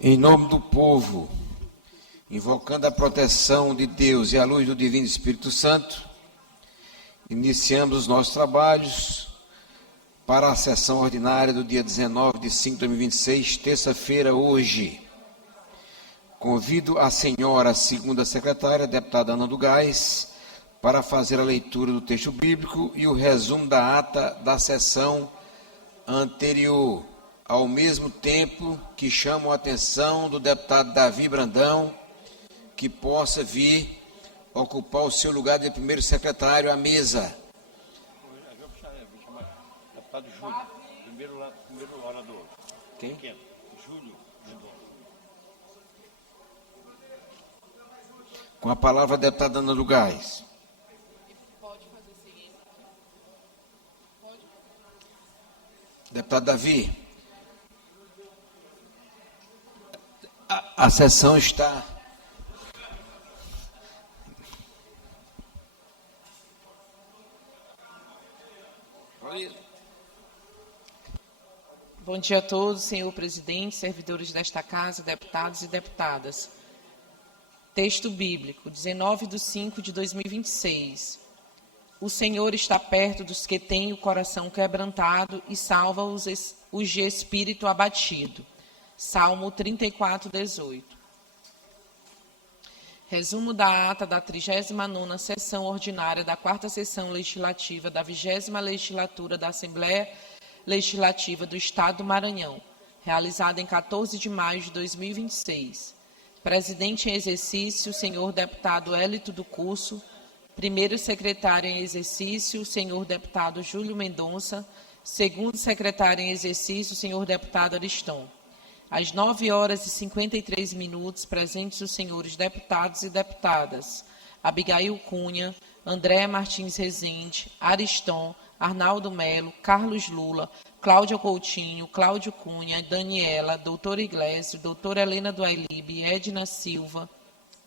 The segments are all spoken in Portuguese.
Em nome do povo, invocando a proteção de Deus e a luz do Divino Espírito Santo, iniciamos os nossos trabalhos para a sessão ordinária do dia 19 de 5 de 2026, terça-feira, hoje. Convido a senhora segunda secretária, deputada Ana do Gás, para fazer a leitura do texto bíblico e o resumo da ata da sessão anterior. Ao mesmo tempo que chamo a atenção do deputado Davi Brandão, que possa vir ocupar o seu lugar de primeiro secretário à mesa. Vou chamar deputado Júlio, primeiro orador. Quem? Júlio. Com a palavra a deputada Ana do Gás. Pode fazer seguinte. Pode. Deputado Davi. A sessão está... Bom dia a todos, senhor presidente, servidores desta casa, deputados e deputadas. Texto bíblico, 19/5/2026. O Senhor está perto dos que têm o coração quebrantado e salva os de espírito abatido. Salmo 34:18. Resumo da ata da 39ª sessão ordinária da 4ª sessão legislativa da 20ª legislatura da Assembleia Legislativa do Estado do Maranhão, realizada em 14 de maio de 2026. Presidente em exercício, senhor deputado Hélito do Curso. Primeiro secretário em exercício, senhor deputado Júlio Mendonça. Segundo secretário em exercício, senhor deputado Ariston. Às 9h53, presentes os senhores deputados e deputadas Abigail Cunha, Andréa Martins Rezende, Ariston, Arnaldo Melo, Carlos Lula, Cláudia Coutinho, Cláudio Cunha, Daniela, doutor Iglesias, doutora Helena do Ailibe, Edna Silva,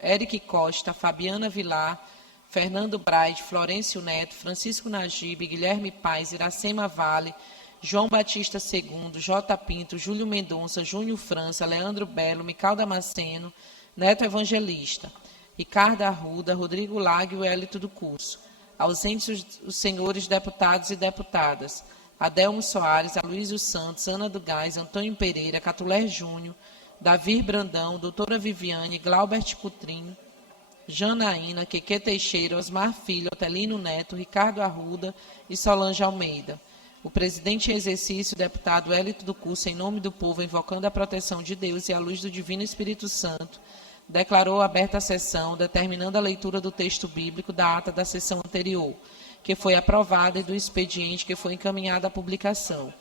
Eric Costa, Fabiana Vilar, Fernando Braide, Florencio Neto, Francisco Nagibe, Guilherme Paes, Iracema Vale, João Batista II, J. Pinto, Júlio Mendonça, Júnior França, Leandro Belo, Mical Damasceno, Neto Evangelista, Ricardo Arruda, Rodrigo Lago e o Hélito do Curso. Ausentes os senhores deputados e deputadas, Adelmo Soares, Aloysio Santos, Ana do Gás, Antônio Pereira, Catulé Júnior, Davi Brandão, doutora Viviane, Glaubert Coutrinho, Janaína, Queque Teixeira, Osmar Filho, Otelino Neto, Ricardo Arruda e Solange Almeida. O presidente em exercício, deputado Hélito do Curso, em nome do povo, invocando a proteção de Deus e a luz do Divino Espírito Santo, declarou aberta a sessão, determinando a leitura do texto bíblico da ata da sessão anterior, que foi aprovada, e do expediente que foi encaminhado à publicação.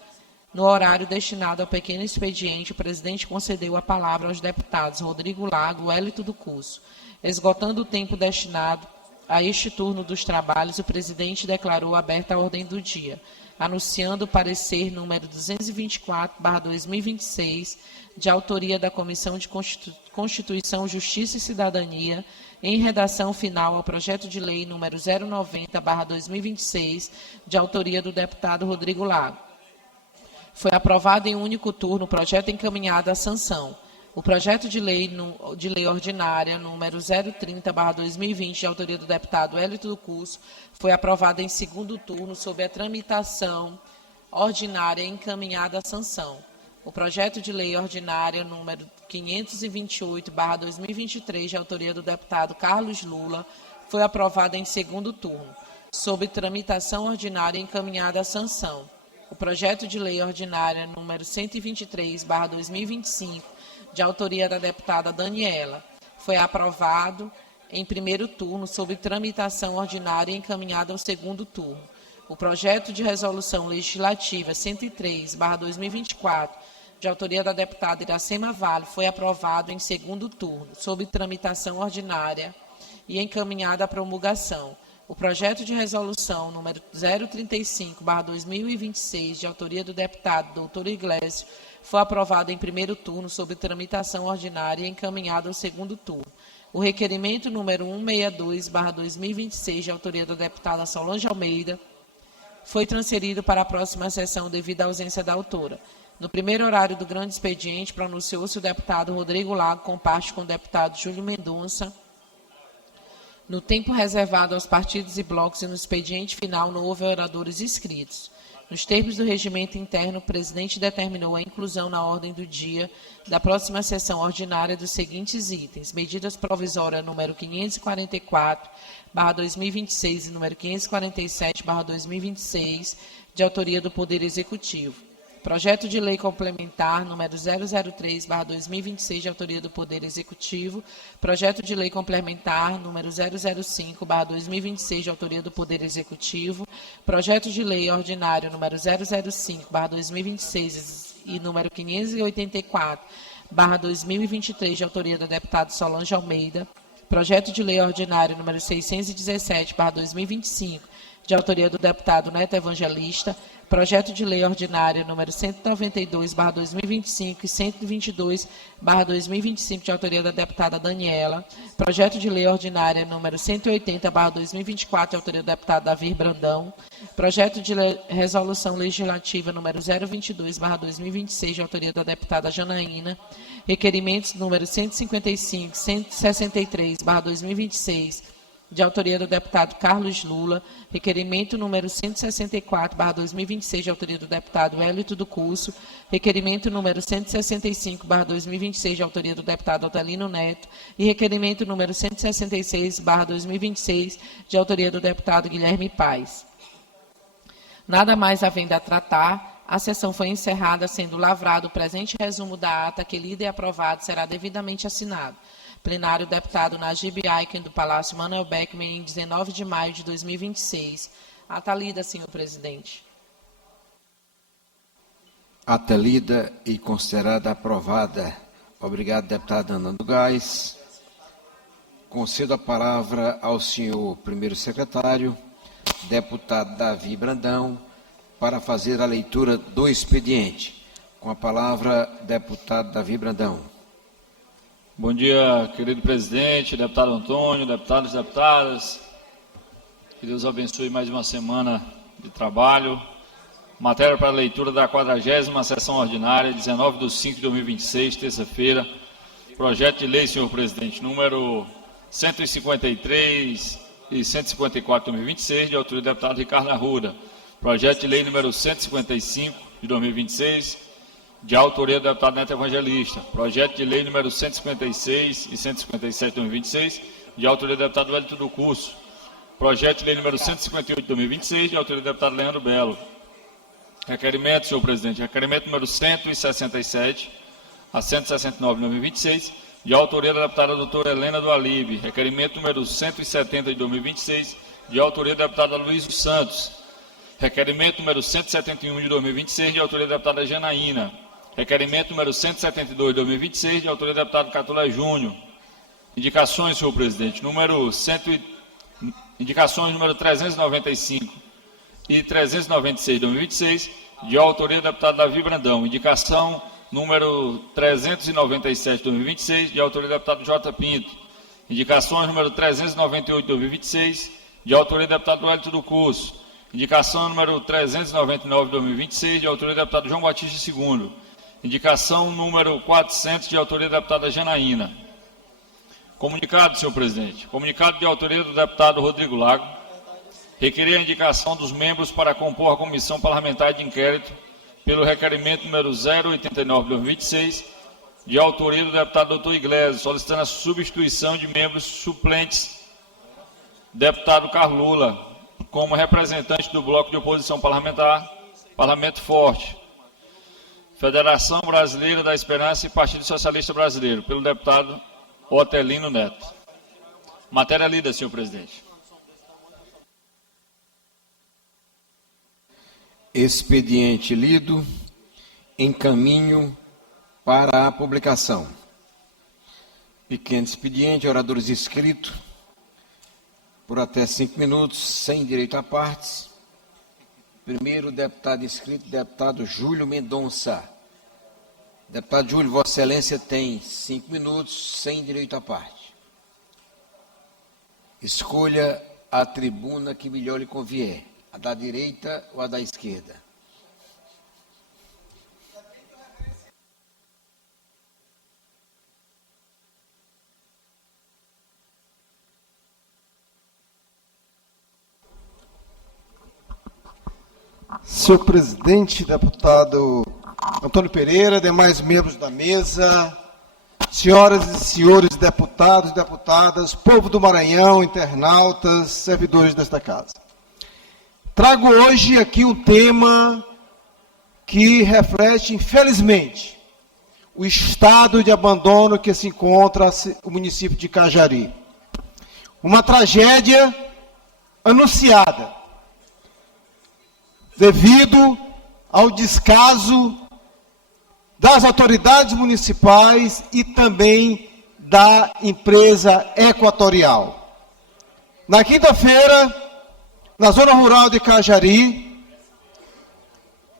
No horário destinado ao pequeno expediente, o presidente concedeu a palavra aos deputados Rodrigo Lago e Hélito do Curso. Esgotando o tempo destinado a este turno dos trabalhos, o presidente declarou aberta a ordem do dia, anunciando o parecer número 224/2026, de autoria da Comissão de Constituição, Justiça e Cidadania, em redação final ao projeto de lei número 090/2026, de autoria do deputado Rodrigo Lago. Foi aprovado em único turno o projeto encaminhado à sanção. O projeto de lei ordinária número 030/2020, de autoria do deputado Hélito do Curso, foi aprovado em segundo turno sob a tramitação ordinária encaminhada à sanção. O projeto de lei ordinária número 528/2023, de autoria do deputado Carlos Lula, foi aprovado em segundo turno, sob tramitação ordinária encaminhada à sanção. O projeto de lei ordinária número 123/2025, de autoria da deputada Daniela, foi aprovado em primeiro turno, sob tramitação ordinária e encaminhado ao segundo turno. O projeto de resolução legislativa 103/2024, de autoria da deputada Iracema Vale, foi aprovado em segundo turno, sob tramitação ordinária e encaminhado à promulgação. O projeto de resolução número 035/2026, de autoria do deputado doutor Iglesias, foi aprovado em primeiro turno, sob tramitação ordinária e encaminhado ao segundo turno. O requerimento número 162/2026, de autoria da deputada Solange Almeida, foi transferido para a próxima sessão devido à ausência da autora. No primeiro horário do grande expediente, pronunciou-se o deputado Rodrigo Lago, com parte com o deputado Júlio Mendonça. No tempo reservado aos partidos e blocos e no expediente final, não houve oradores inscritos. Nos termos do regimento interno, o presidente determinou a inclusão na ordem do dia da próxima sessão ordinária dos seguintes itens: medidas provisórias número 544/2026 e número 547/2026, de autoria do Poder Executivo. Projeto de lei complementar número 003/2026, de autoria do Poder Executivo. Projeto de lei complementar número 005/2026, de autoria do Poder Executivo. Projeto de lei ordinário número 005/2026 e número 584/2023, de autoria da deputada Solange Almeida. Projeto de lei ordinário número 617/2025, de autoria do deputado Neto Evangelista. Projeto de lei ordinário número 192/2025 e 122/2025, de autoria da deputada Daniela. Projeto de lei ordinária número 180/2024, de autoria do deputado Davi Brandão. Projeto de resolução legislativa número 022/2026, de autoria da deputada Janaína. Requerimentos número 155 e 163/2026, de autoria do deputado Carlos Lula. Requerimento número 164/2026, de autoria do deputado Hélito do Curso. Requerimento número 165/2026, de autoria do deputado Otelino Neto. E requerimento número 166/2026, de autoria do deputado Guilherme Paes. Nada mais havendo a tratar, a sessão foi encerrada, sendo lavrado o presente resumo da ata, que lido e aprovado será devidamente assinado. Plenário, deputado Najib Aiken, do Palácio Manuel Beckmann, em 19 de maio de 2026. Ata lida, senhor presidente. Ata lida e considerada aprovada. Obrigado, deputada Ana do Gás. Concedo a palavra ao senhor primeiro secretário, deputado Davi Brandão, para fazer a leitura do expediente. Com a palavra, deputado Davi Brandão. Bom dia, querido presidente, deputado Antônio, deputados e deputadas. Que Deus abençoe mais uma semana de trabalho. Matéria para leitura da 40ª sessão ordinária, 19/5/2026, terça-feira. Projeto de lei, senhor presidente, número 153 e 154/2026, de autoria do deputado Ricardo Arruda. Projeto de lei número 155 de 2026, de autoria do deputado Neto Evangelista. Projeto de lei número 156 e 157 de 2026, de autoria do deputado Hélito do Curso. Projeto de lei número 158 de 2026, de autoria do deputado Leandro Belo. Requerimento, senhor presidente. Requerimento número 167 a 169 de 2026, de autoria da deputada doutora Helena do Alibe. Requerimento número 170 de 2026, de autoria da deputada Luísa Santos. Requerimento número 171 de 2026, de autoria da deputada Janaína. Requerimento número 172 de 2026, de autoria do deputado Catulé Júnior. Indicações, senhor presidente. Indicações número 395 e 396 de 2026, de autoria do deputado Davi Brandão. Indicação número 397 de 2026, de autoria do deputado J. Pinto. Indicações número 398 de 2026, de autoria do deputado Hélito do Curso. Indicação número 399 de 2026, de autoria do deputado João Batista II. Indicação número 400, de autoria da deputada Janaína. Comunicado, senhor presidente. Comunicado de autoria do deputado Rodrigo Lago. Requerer a indicação dos membros para compor a comissão parlamentar de inquérito pelo requerimento número 089 de 2026, de autoria do deputado doutor Iglesias, solicitando a substituição de membros suplentes, deputado Carlos Lula, como representante do bloco de oposição parlamentar, Parlamento Forte, Federação Brasileira da Esperança e Partido Socialista Brasileiro, pelo deputado Otelino Neto. Matéria lida, senhor presidente. Expediente lido, encaminho para a publicação. Pequeno expediente, oradores inscritos, por até 5 minutos, sem direito a partes. Primeiro deputado inscrito, deputado Júlio Mendonça. Deputado Júlio, Vossa Excelência tem 5 minutos, sem direito a parte. Escolha a tribuna que melhor lhe convier, a da direita ou a da esquerda. Senhor presidente, deputado Antônio Pereira, demais membros da mesa, senhoras e senhores deputados e deputadas, povo do Maranhão, internautas, servidores desta casa. Trago hoje aqui um tema que reflete, infelizmente, o estado de abandono que se encontra o município de Cajari. Uma tragédia anunciada, devido ao descaso das autoridades municipais e também da empresa Equatorial. Na quinta-feira, na zona rural de Cajari,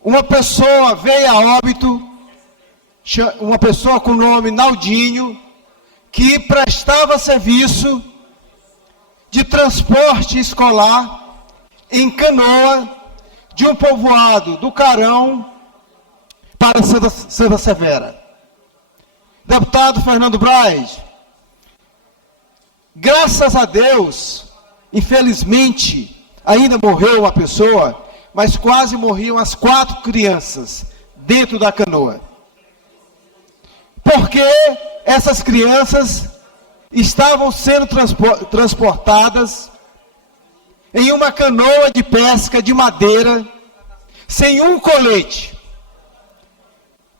uma pessoa veio a óbito, uma pessoa com o nome Naldinho, que prestava serviço de transporte escolar em canoa de um povoado do Carão para Santa Severa. Deputado Fernando Braz, graças a Deus, infelizmente, ainda morreu uma pessoa, mas quase morriam as 4 crianças dentro da canoa. Porque essas crianças estavam sendo transportadas em uma canoa de pesca de madeira, sem um colete.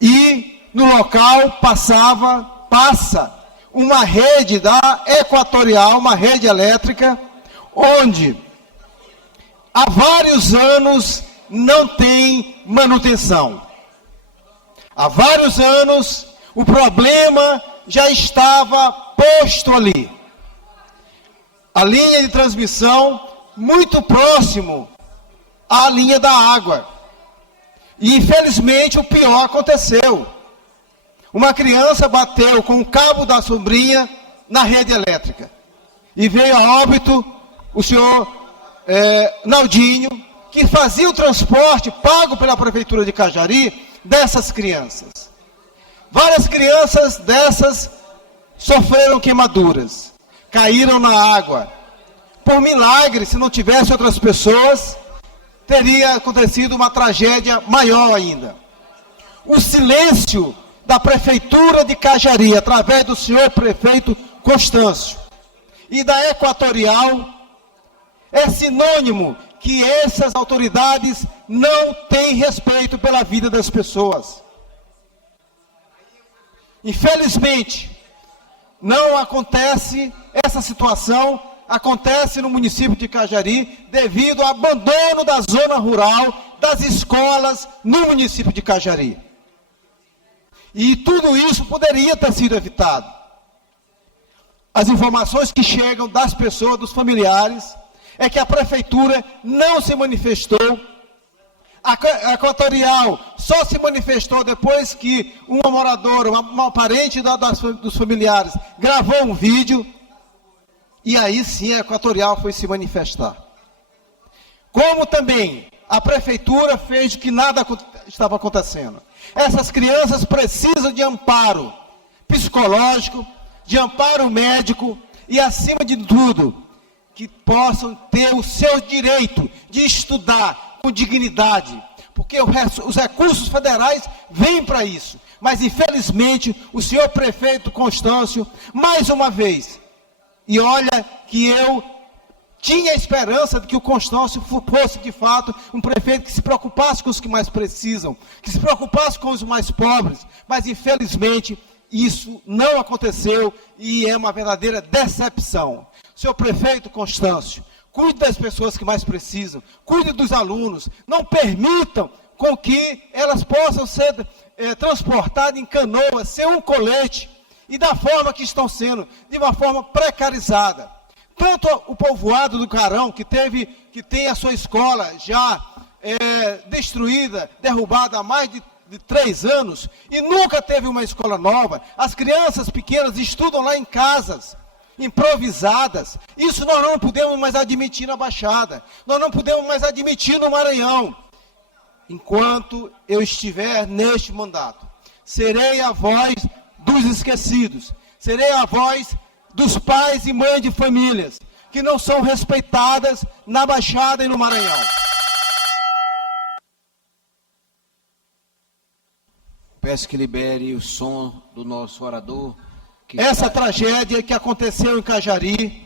E no local passa uma rede da Equatorial, uma rede elétrica, onde há vários anos não tem manutenção. Há vários anos o problema já estava posto ali. A linha de transmissão muito próximo à linha da água. E infelizmente o pior aconteceu. Uma criança bateu com o cabo da sombrinha na rede elétrica. E veio a óbito o senhor Naldinho, que fazia o transporte pago pela Prefeitura de Cajari dessas crianças. Várias crianças dessas sofreram queimaduras, caíram na água. Por milagre, se não tivesse outras pessoas, teria acontecido uma tragédia maior ainda. O silêncio da Prefeitura de Cajari, através do senhor prefeito Constâncio, e da Equatorial, é sinônimo que essas autoridades não têm respeito pela vida das pessoas. Infelizmente, não acontece essa situação, acontece no município de Cajari, devido ao abandono da zona rural, das escolas no município de Cajari. E tudo isso poderia ter sido evitado. As informações que chegam das pessoas, dos familiares, é que a Prefeitura não se manifestou. A Equatorial só se manifestou depois que uma moradora, uma parente dos familiares, gravou um vídeo, e aí sim a Equatorial foi se manifestar. Como também a Prefeitura fez que nada estava acontecendo. Essas crianças precisam de amparo psicológico, de amparo médico e, acima de tudo, que possam ter o seu direito de estudar com dignidade, porque os recursos federais vêm para isso. Mas, infelizmente, o senhor prefeito Constâncio, mais uma vez, e olha que eu tinha a esperança de que o Constâncio fosse, de fato, um prefeito que se preocupasse com os que mais precisam, que se preocupasse com os mais pobres, mas, infelizmente, isso não aconteceu e é uma verdadeira decepção. Senhor prefeito Constâncio, cuide das pessoas que mais precisam, cuide dos alunos, não permitam com que elas possam ser transportadas em canoas sem um colete e da forma que estão sendo, de uma forma precarizada. Tanto o povoado do Carão, que tem a sua escola já destruída, derrubada há mais de 3 anos, e nunca teve uma escola nova. As crianças pequenas estudam lá em casas improvisadas. Isso nós não podemos mais admitir na Baixada, nós não podemos mais admitir no Maranhão. Enquanto eu estiver neste mandato, serei a voz dos esquecidos, serei a voz dos pais e mães de famílias que não são respeitadas na Baixada e no Maranhão. peço que libere o som do nosso orador. Essa tragédia que aconteceu em Cajari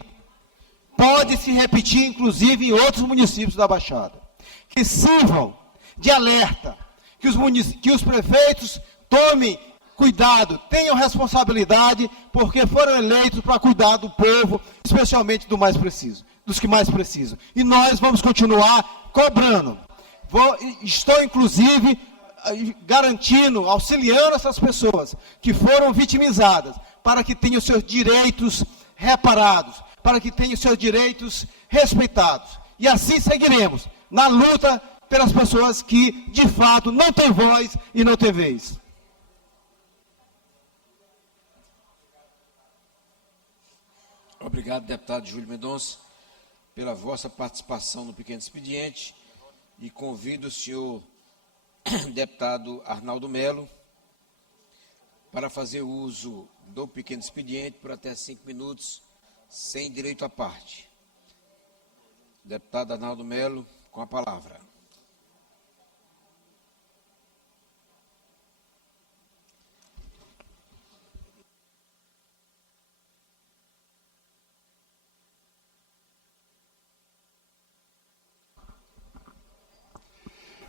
pode se repetir, inclusive, em outros municípios da Baixada. Que sirvam de alerta, que os prefeitos tomem cuidado, tenham responsabilidade, porque foram eleitos para cuidar do povo, especialmente dos que mais precisam. E nós vamos continuar cobrando. Estou, inclusive, garantindo, auxiliando essas pessoas que foram vitimizadas, para que tenham seus direitos reparados, para que tenham seus direitos respeitados. E assim seguiremos na luta pelas pessoas que, de fato, não têm voz e não têm vez. Obrigado, deputado Júlio Mendonça, pela vossa participação no pequeno expediente, e convido o senhor deputado Arnaldo Melo para fazer uso do pequeno expediente por até 5 minutos, sem direito à parte. Deputado Arnaldo Melo, com a palavra.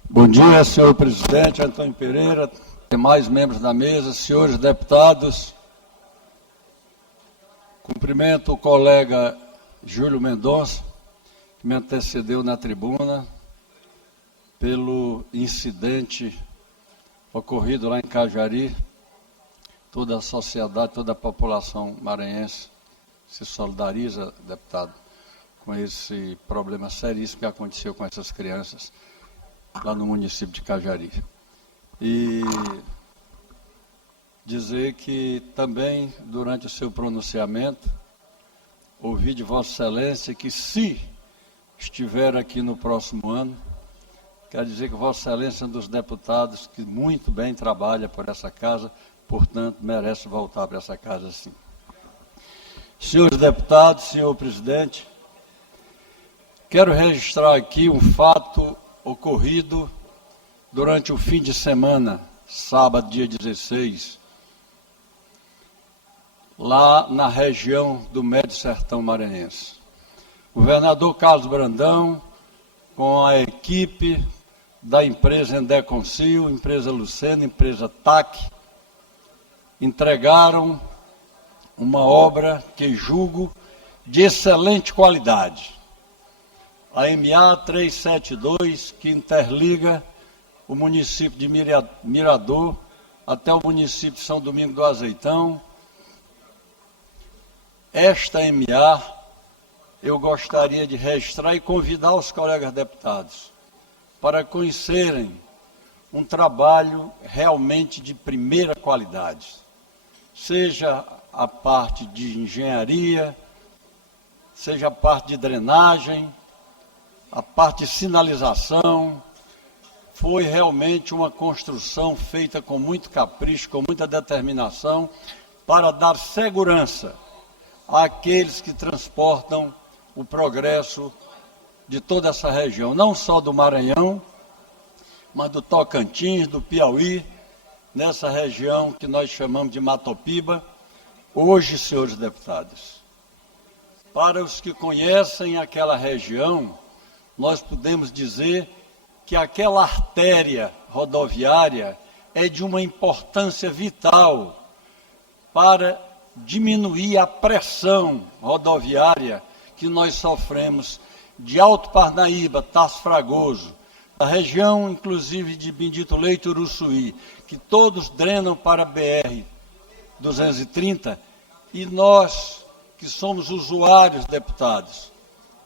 Bom dia, senhor presidente Antônio Pereira, demais membros da mesa, senhores deputados. Cumprimento o colega Júlio Mendonça, que me antecedeu na tribuna, pelo incidente ocorrido lá em Cajari. Toda a sociedade, toda a população maranhense se solidariza, deputado, com esse problema seríssimo que aconteceu com essas crianças lá no município de Cajari. E dizer que também, durante o seu pronunciamento, ouvi de Vossa Excelência que, se estiver aqui no próximo ano, quer dizer que Vossa Excelência é um dos deputados que muito bem trabalha por essa casa, portanto, merece voltar para essa casa sim. Senhores deputados, senhor presidente, quero registrar aqui um fato ocorrido durante o fim de semana, sábado, dia 16, lá na região do Médio Sertão Maranhense. O governador Carlos Brandão, com a equipe da empresa Endeconcil, empresa Lucena, empresa TAC, entregaram uma obra que julgo de excelente qualidade. A MA 372, que interliga o município de Mirador até o município de São Domingos do Azeitão. Esta MA eu gostaria de registrar e convidar os colegas deputados para conhecerem um trabalho realmente de primeira qualidade. Seja a parte de engenharia, seja a parte de drenagem, a parte de sinalização. Foi realmente uma construção feita com muito capricho, com muita determinação, para dar segurança àqueles que transportam o progresso de toda essa região, não só do Maranhão, mas do Tocantins, do Piauí, nessa região que nós chamamos de Matopiba. Hoje, senhores deputados, para os que conhecem aquela região, nós podemos dizer que aquela artéria rodoviária é de uma importância vital para diminuir a pressão rodoviária que nós sofremos de Alto Parnaíba, Tasso Fragoso, da região, inclusive, de Bendito Leite e Uruçuí, que todos drenam para a BR-230, e nós, que somos usuários, deputados,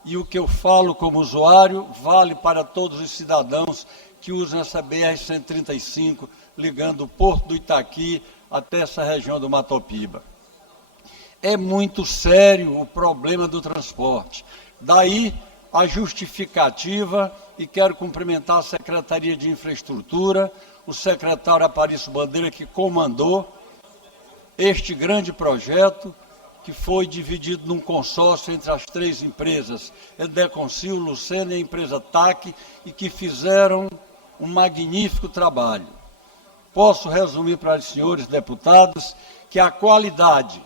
e o que eu falo como usuário vale para todos os cidadãos que usam essa BR-135, ligando o Porto do Itaqui até essa região do Matopiba. É muito sério o problema do transporte. Daí a justificativa, e quero cumprimentar a Secretaria de Infraestrutura, o secretário Aparício Bandeira, que comandou este grande projeto, que foi dividido num consórcio entre as 3 empresas, Endeconcil, Lucena e a empresa TAC, e que fizeram um magnífico trabalho. posso resumir para os senhores deputados que a qualidade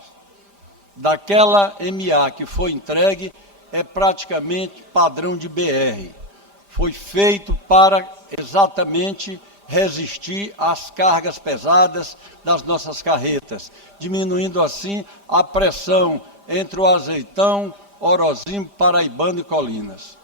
daquela MA que foi entregue é praticamente padrão de BR. Foi feito para exatamente resistir às cargas pesadas das nossas carretas, diminuindo assim a pressão entre o Azeitão, Orozimbo, Paraibano e Colinas,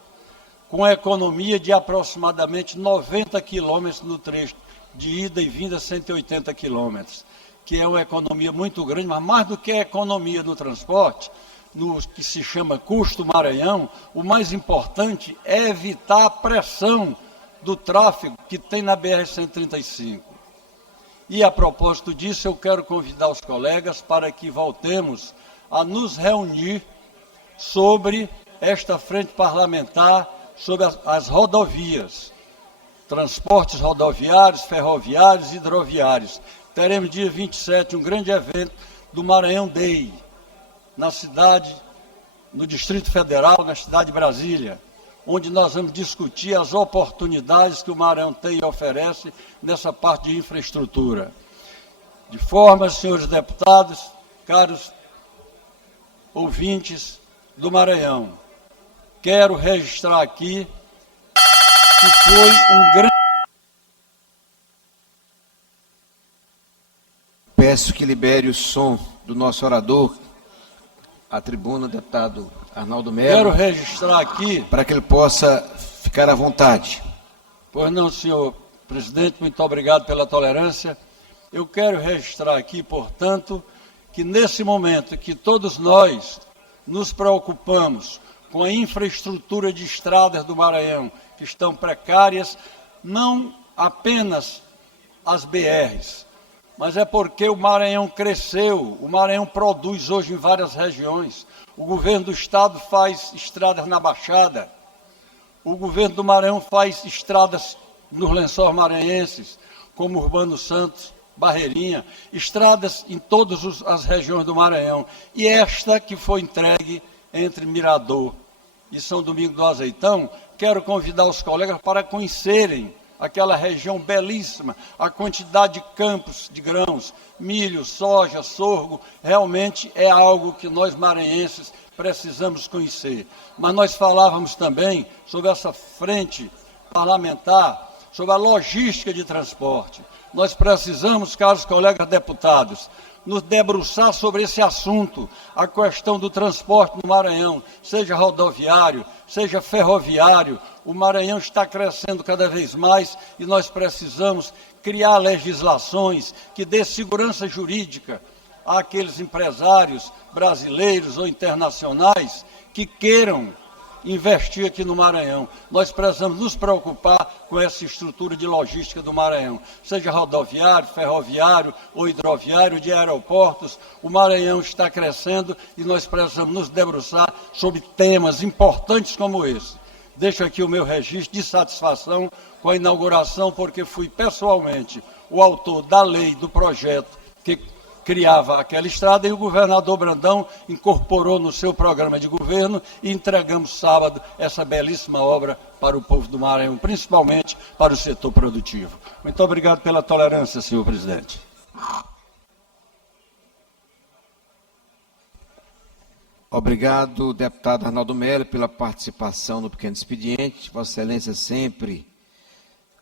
com a economia de aproximadamente 90 quilômetros no trecho de ida e vinda, 180 quilômetros, que é uma economia muito grande, mas mais do que a economia do transporte, no que se chama custo Maranhão, o mais importante é evitar a pressão do tráfego que tem na BR-135. E a propósito disso, eu quero convidar os colegas para que voltemos a nos reunir sobre esta frente parlamentar, sobre as rodovias, transportes rodoviários, ferroviários e hidroviários. Teremos dia 27 um grande evento do Maranhão Day, na cidade, no Distrito Federal, na cidade de Brasília, onde nós vamos discutir as oportunidades que o Maranhão tem e oferece nessa parte de infraestrutura. De forma, senhores deputados, caros ouvintes do Maranhão, quero registrar aqui que foi um grande... Peço que libere o som do nosso orador, à tribuna, deputado Arnaldo Melo. Quero registrar aqui... Para que ele possa ficar à vontade. Pois não, senhor presidente, muito obrigado pela tolerância. Eu quero registrar aqui, portanto, que nesse momento que todos nós nos preocupamos com a infraestrutura de estradas do Maranhão, que estão precárias, não apenas as BRs, mas é porque o Maranhão cresceu, o Maranhão produz hoje em várias regiões. O governo do estado faz estradas na Baixada, o governo do Maranhão faz estradas nos Lençóis Maranhenses, como Urbano Santos, Barreirinha, estradas em todas as regiões do Maranhão. E esta que foi entregue entre Mirador e São Domingos do Azeitão, quero convidar os colegas para conhecerem aquela região belíssima, a quantidade de campos de grãos, milho, soja, sorgo, realmente é algo que nós maranhenses precisamos conhecer. Mas nós falávamos também sobre essa frente parlamentar, sobre a logística de transporte. Nós precisamos, caros colegas deputados, nos debruçar sobre esse assunto, a questão do transporte no Maranhão, seja rodoviário, seja ferroviário. O Maranhão está crescendo cada vez mais e nós precisamos criar legislações que dê segurança jurídica àqueles empresários brasileiros ou internacionais que queiram investir aqui no Maranhão. Nós precisamos nos preocupar com essa estrutura de logística do Maranhão, seja rodoviário, ferroviário ou hidroviário, de aeroportos. O Maranhão está crescendo e nós precisamos nos debruçar sobre temas importantes como esse. Deixo aqui o meu registro de satisfação com a inauguração, porque fui pessoalmente o autor da lei, do projeto que criava aquela estrada, e o governador Brandão incorporou no seu programa de governo e entregamos sábado essa belíssima obra para o povo do Maranhão, principalmente para o setor produtivo. Muito obrigado pela tolerância, senhor presidente. Obrigado, deputado Arnaldo Melo, pela participação no pequeno expediente. Vossa Excelência sempre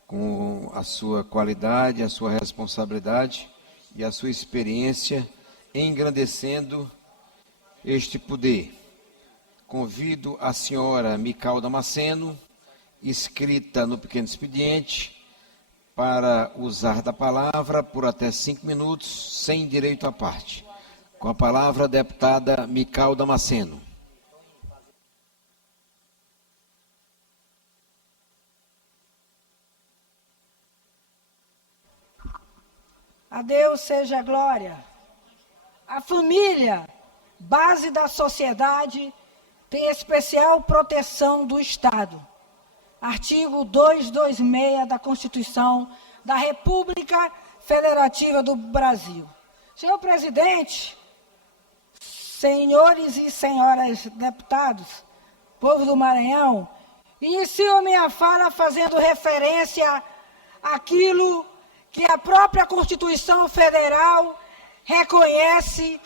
com a sua qualidade, a sua responsabilidade e a sua experiência engrandecendo este poder. Convido a senhora Micau Damasceno, inscrita no pequeno expediente, para usar da palavra por até 5 minutos, sem direito à parte. Com a palavra, a deputada Micau Damasceno. A Deus seja a glória. A família, base da sociedade, tem especial proteção do Estado. Artigo 226 da Constituição da República Federativa do Brasil. Senhor presidente, senhores e senhoras deputados, povo do Maranhão, inicio minha fala fazendo referência àquilo que a própria Constituição Federal reconhece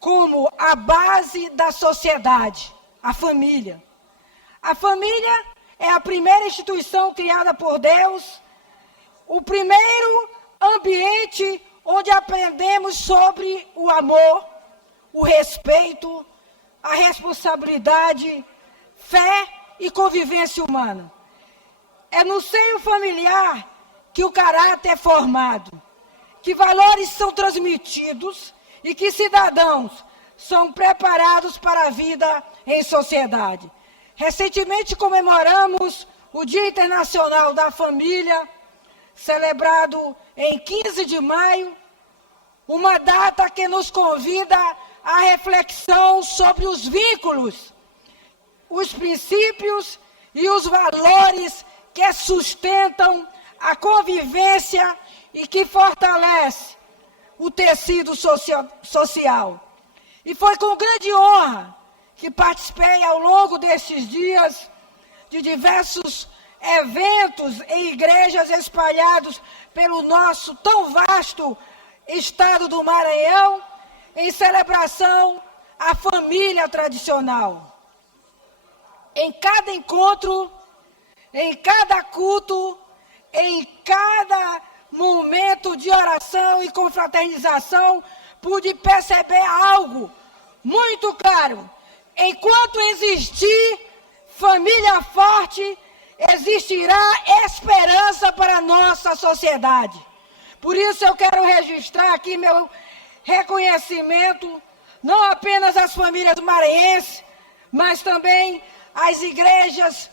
como a base da sociedade, a família. A família é a primeira instituição criada por Deus, o primeiro ambiente onde aprendemos sobre o amor, o respeito, a responsabilidade, fé e convivência humana. É no seio familiar que o caráter é formado, que valores são transmitidos e que cidadãos são preparados para a vida em sociedade. Recentemente comemoramos o Dia Internacional da Família, celebrado em 15 de maio, uma data que nos convida à reflexão sobre os vínculos, os princípios e os valores que sustentam a convivência e que fortalece o tecido social. E foi com grande honra que participei ao longo destes dias de diversos eventos em igrejas espalhados pelo nosso tão vasto estado do Maranhão, em celebração à família tradicional. Em cada encontro, em cada culto, em cada momento de oração e confraternização, pude perceber algo muito claro. Enquanto existir família forte, existirá esperança para a nossa sociedade. Por isso eu quero registrar aqui meu reconhecimento, não apenas às famílias maranhenses, mas também às igrejas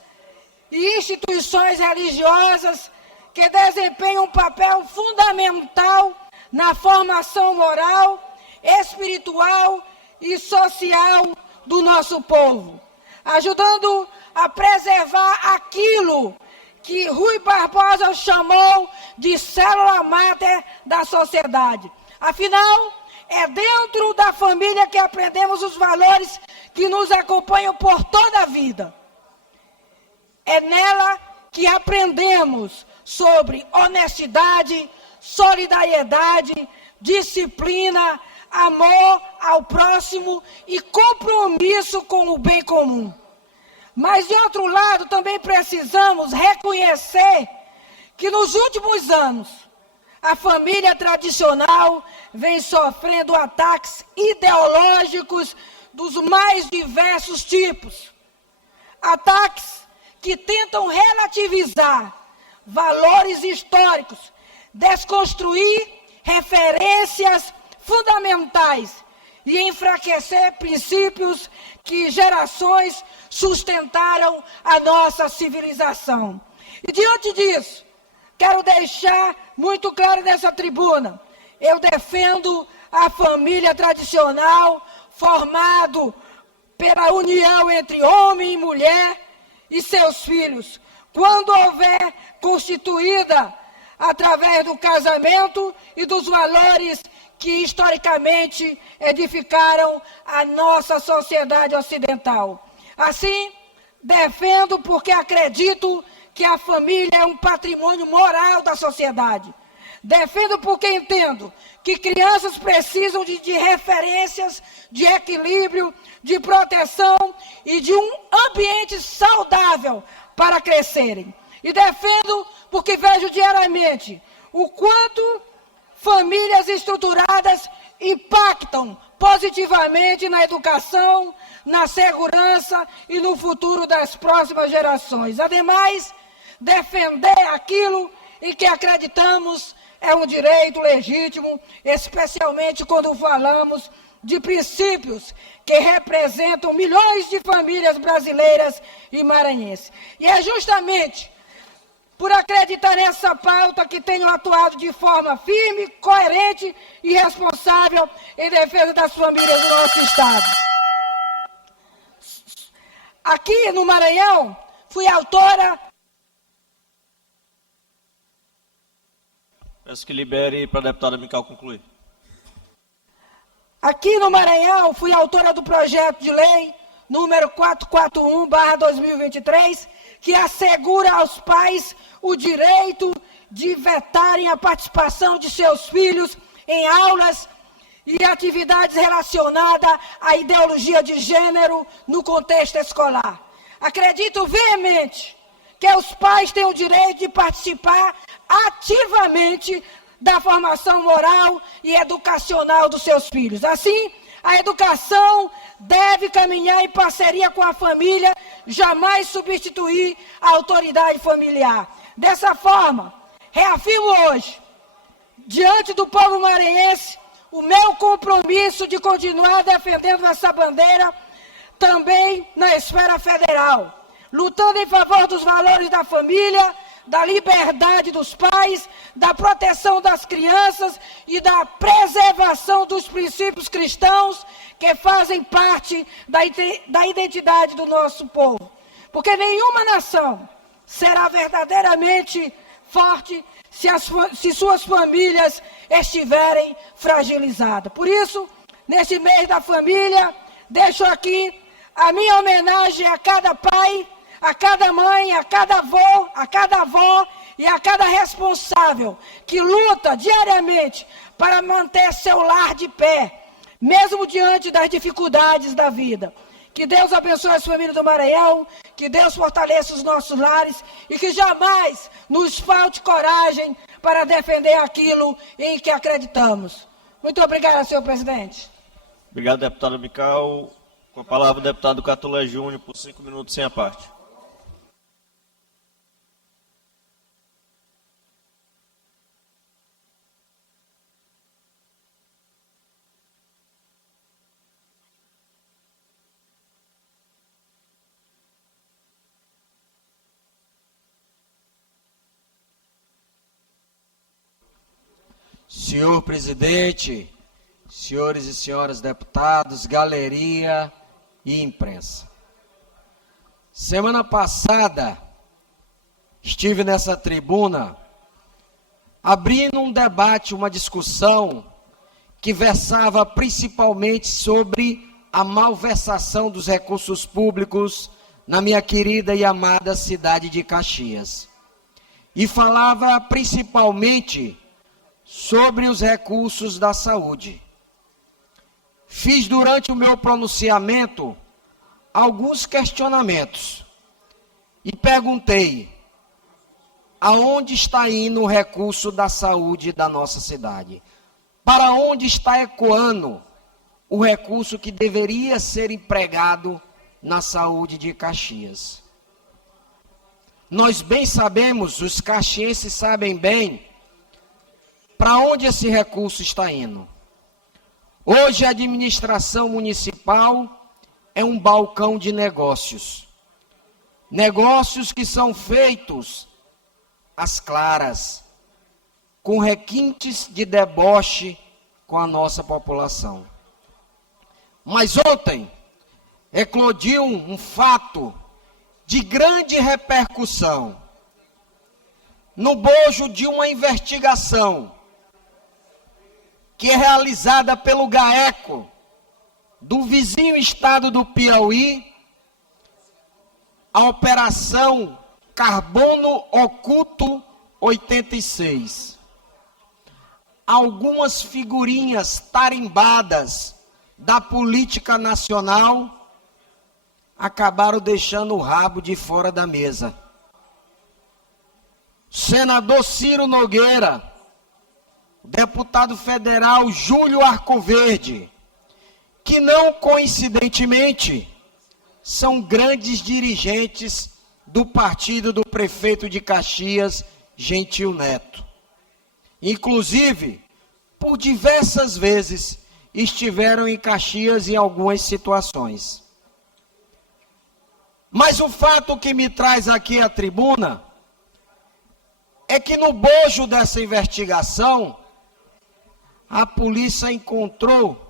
e instituições religiosas que desempenham um papel fundamental na formação moral, espiritual e social do nosso povo, ajudando a preservar aquilo que Rui Barbosa chamou de célula máter da sociedade. Afinal, é dentro da família que aprendemos os valores que nos acompanham por toda a vida. É nela que aprendemos sobre honestidade, solidariedade, disciplina, amor ao próximo e compromisso com o bem comum. Mas, de outro lado, também precisamos reconhecer que nos últimos anos a família tradicional vem sofrendo ataques ideológicos dos mais diversos tipos. Ataques que tentam relativizar valores históricos, desconstruir referências fundamentais e enfraquecer princípios que gerações sustentaram a nossa civilização. E diante disso, quero deixar muito claro nessa tribuna, eu defendo a família tradicional formado pela união entre homem e mulher e seus filhos, quando houver constituída através do casamento e dos valores que historicamente edificaram a nossa sociedade ocidental. Assim, defendo porque acredito que a família é um patrimônio moral da sociedade. Defendo porque entendo que crianças precisam de referências, de equilíbrio, de proteção e de um ambiente saudável para crescerem. E defendo porque vejo diariamente o quanto famílias estruturadas impactam positivamente na educação, na segurança e no futuro das próximas gerações. Ademais, defender aquilo em que acreditamos é um direito legítimo, especialmente quando falamos de princípios que representam milhões de famílias brasileiras e maranhenses. E é justamente por acreditar nessa pauta que tenho atuado de forma firme, coerente e responsável em defesa das famílias do nosso Estado. Aqui no Maranhão, fui autora... Peço que libere para a deputada Mical concluir. Aqui no Maranhão, fui autora do projeto de lei número 441/2023, que assegura aos pais o direito de vetarem a participação de seus filhos em aulas e atividades relacionadas à ideologia de gênero no contexto escolar. Acredito veemente que os pais têm o direito de participar ativamente da formação moral e educacional dos seus filhos. Assim, a educação deve caminhar em parceria com a família, jamais substituir a autoridade familiar. Dessa forma, reafirmo hoje, diante do povo maranhense, o meu compromisso de continuar defendendo essa bandeira também na esfera federal, lutando em favor dos valores da família, da liberdade dos pais, da proteção das crianças e da preservação dos princípios cristãos que fazem parte da identidade do nosso povo. Porque nenhuma nação será verdadeiramente forte se suas famílias estiverem fragilizadas. Por isso, nesse mês da família, deixo aqui a minha homenagem a cada pai, a cada mãe, a cada avó e a cada responsável que luta diariamente para manter seu lar de pé, mesmo diante das dificuldades da vida. Que Deus abençoe as famílias do Maranhão, que Deus fortaleça os nossos lares e que jamais nos falte coragem para defender aquilo em que acreditamos. Muito obrigada, senhor presidente. Obrigado, deputada Mical. Com a palavra, o deputado Catulé Júnior, por 5 minutos, sem a parte. Senhor presidente, senhores e senhoras deputados, galeria e imprensa. Semana passada, estive nessa tribuna, abrindo um debate, uma discussão, que versava principalmente sobre a malversação dos recursos públicos na minha querida e amada cidade de Caxias. E falava principalmente sobre os recursos da saúde. Fiz durante o meu pronunciamento alguns questionamentos e perguntei: aonde está indo o recurso da saúde da nossa cidade? Para onde está ecoando o recurso que deveria ser empregado na saúde de Caxias? Nós bem sabemos, os caxienses sabem bem, para onde esse recurso está indo. Hoje a administração municipal é um balcão de negócios. Negócios que são feitos às claras, com requintes de deboche com a nossa população. Mas ontem eclodiu um fato de grande repercussão no bojo de uma investigação que é realizada pelo GAECO, do vizinho estado do Piauí, a Operação Carbono Oculto 86. Algumas figurinhas tarimbadas da política nacional acabaram deixando o rabo de fora da mesa. Senador Ciro Nogueira, deputado federal Júlio Arcoverde, que não coincidentemente são grandes dirigentes do partido do prefeito de Caxias, Gentil Neto. Inclusive, por diversas vezes estiveram em Caxias em algumas situações. Mas o fato que me traz aqui à tribuna é que no bojo dessa investigação, a polícia encontrou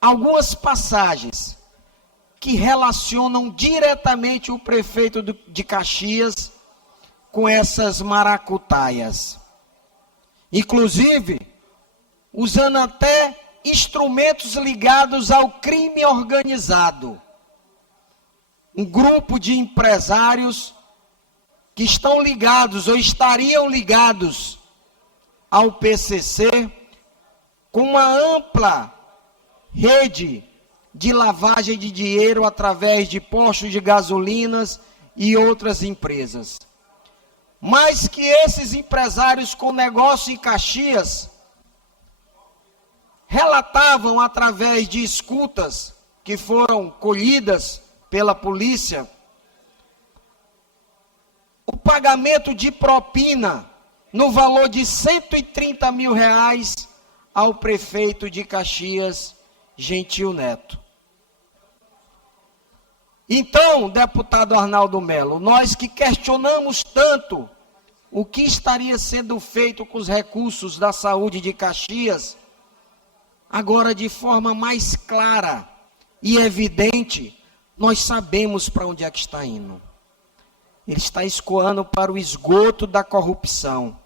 algumas passagens que relacionam diretamente o prefeito de Caxias com essas maracutaias. Inclusive, usando até instrumentos ligados ao crime organizado. Um grupo de empresários que estão ligados ou estariam ligados ao PCC, com uma ampla rede de lavagem de dinheiro através de postos de gasolinas e outras empresas. Mas que esses empresários com negócio em Caxias relatavam através de escutas que foram colhidas pela polícia o pagamento de propina no valor de R$130 mil ao prefeito de Caxias, Gentil Neto. Então, deputado Arnaldo Melo, nós que questionamos tanto o que estaria sendo feito com os recursos da saúde de Caxias, agora de forma mais clara e evidente, nós sabemos para onde é que está indo. Ele está escoando para o esgoto da corrupção.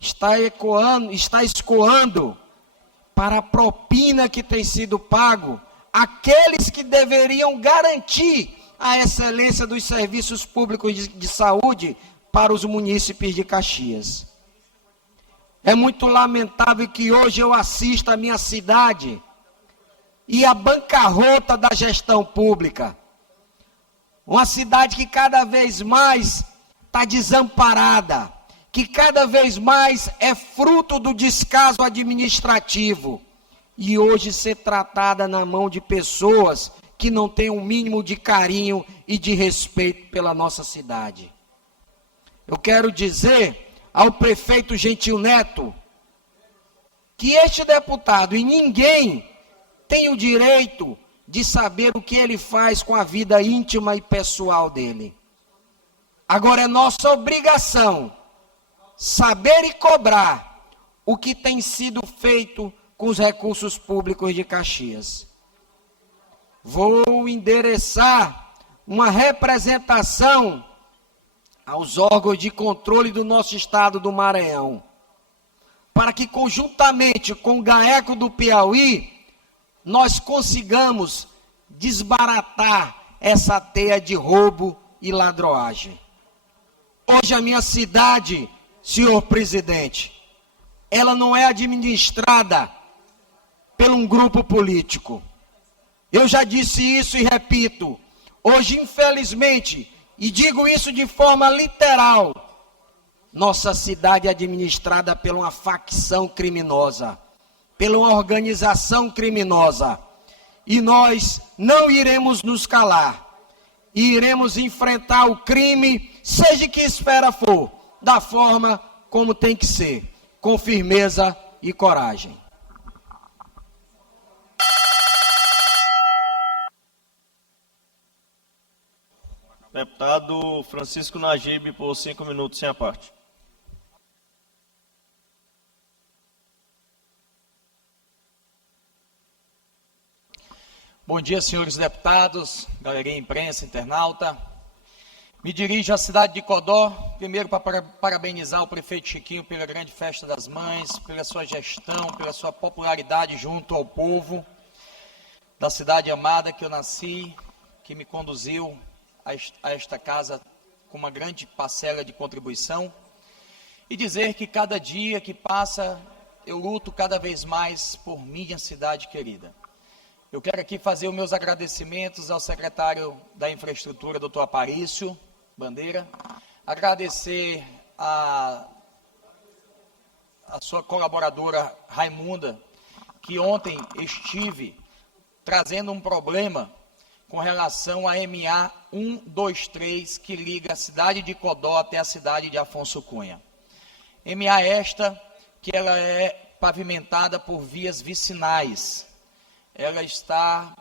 Está escoando para a propina que tem sido pago aqueles que deveriam garantir a excelência dos serviços públicos de saúde para os munícipes de Caxias. É muito lamentável que hoje eu assista a minha cidade e a bancarrota da gestão pública. Uma cidade que cada vez mais está desamparada, que cada vez mais é fruto do descaso administrativo e hoje ser tratada na mão de pessoas que não têm um mínimo de carinho e de respeito pela nossa cidade. Eu quero dizer ao prefeito Gentil Neto que este deputado e ninguém tem o direito de saber o que ele faz com a vida íntima e pessoal dele. Agora é nossa obrigação saber e cobrar o que tem sido feito com os recursos públicos de Caxias. Vou endereçar uma representação aos órgãos de controle do nosso estado do Maranhão, para que conjuntamente com o GAECO do Piauí, nós consigamos desbaratar essa teia de roubo e ladroagem. Hoje a minha cidade, senhor presidente, ela não é administrada por um grupo político. Eu já disse isso e repito, hoje infelizmente, e digo isso de forma literal, nossa cidade é administrada por uma facção criminosa, pela uma organização criminosa. E nós não iremos nos calar. E iremos enfrentar o crime, seja que esfera for, da forma como tem que ser, com firmeza e coragem. Deputado Francisco Najib, por 5 minutos, sem a parte. Bom dia, senhores deputados, galerinha imprensa, internauta. Me dirijo à cidade de Codó, primeiro para parabenizar o prefeito Chiquinho pela grande festa das mães, pela sua gestão, pela sua popularidade junto ao povo da cidade amada que eu nasci, que me conduziu a esta casa com uma grande parcela de contribuição. E dizer que cada dia que passa, eu luto cada vez mais por minha cidade querida. Eu quero aqui fazer os meus agradecimentos ao secretário da Infraestrutura, doutor Aparício Bandeira, agradecer a sua colaboradora Raimunda, que ontem estive trazendo um problema com relação à MA 123, que liga a cidade de Codó até a cidade de Afonso Cunha. MA esta que ela é pavimentada por vias vicinais. Ela está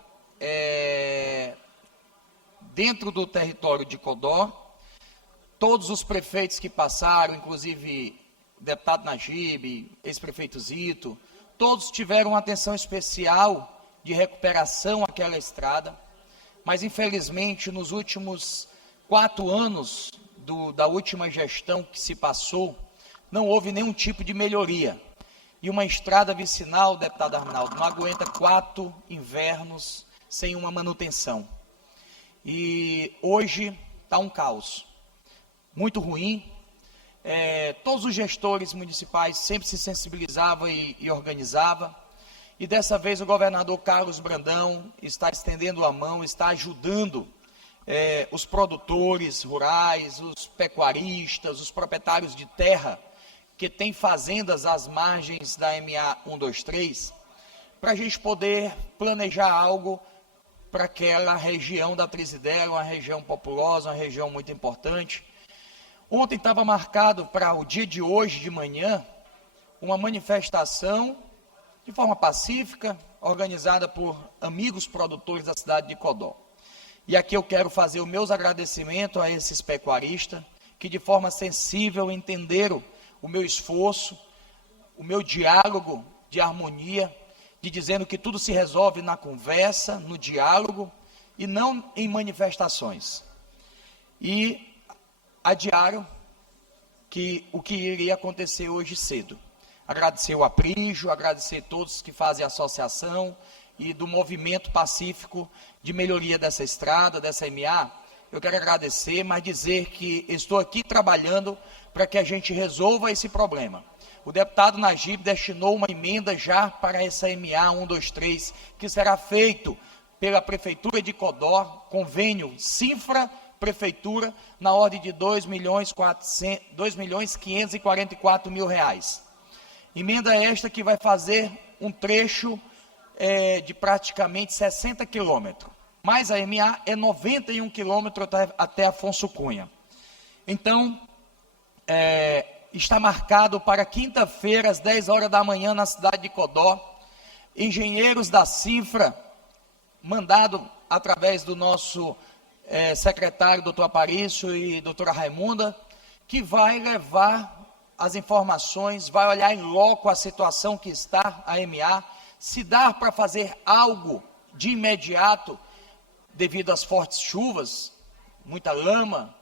dentro do território de Codó. Todos os prefeitos que passaram, inclusive o deputado Najib, ex-prefeito Zito, todos tiveram uma atenção especial de recuperação àquela estrada, mas infelizmente nos últimos 4 anos da última gestão que se passou, não houve nenhum tipo de melhoria. E uma estrada vicinal, deputado Arnaldo, não aguenta 4 invernos sem uma manutenção. E hoje está um caos. muito ruim. Todos os gestores municipais sempre se sensibilizavam e organizavam. E dessa vez o governador Carlos Brandão está estendendo a mão, está ajudando os produtores rurais, os pecuaristas, os proprietários de terra que têm fazendas às margens da MA 123, para a gente poder planejar algo para aquela região da Trizidela, uma região populosa, uma região muito importante. Ontem estava marcado para o dia de hoje de manhã uma manifestação de forma pacífica, organizada por amigos produtores da cidade de Codó. E aqui eu quero fazer os meus agradecimentos a esses pecuaristas que de forma sensível entenderam o meu esforço, o meu diálogo de harmonia, de dizendo que tudo se resolve na conversa, no diálogo e não em manifestações. E adiaram o que iria acontecer hoje cedo. Agradecer o Aprígio, agradecer todos que fazem a associação e do movimento pacífico de melhoria dessa estrada, dessa MA. Eu quero agradecer, mas dizer que estou aqui trabalhando para que a gente resolva esse problema. O deputado Najib destinou uma emenda já para essa MA 123, que será feito pela Prefeitura de Codó, convênio Sinfra-Prefeitura, na ordem de R$ 2.544.000. Emenda esta que vai fazer um trecho de praticamente 60 quilômetros. Mas a MA é 91 quilômetros até Afonso Cunha. Então, está marcado para quinta-feira, às 10 horas da manhã, na cidade de Codó. Engenheiros da Sinfra, mandado através do nosso secretário, doutor Aparício e doutora Raimunda, que vai levar as informações, vai olhar em loco a situação que está a MA, se dá para fazer algo de imediato, devido às fortes chuvas, muita lama,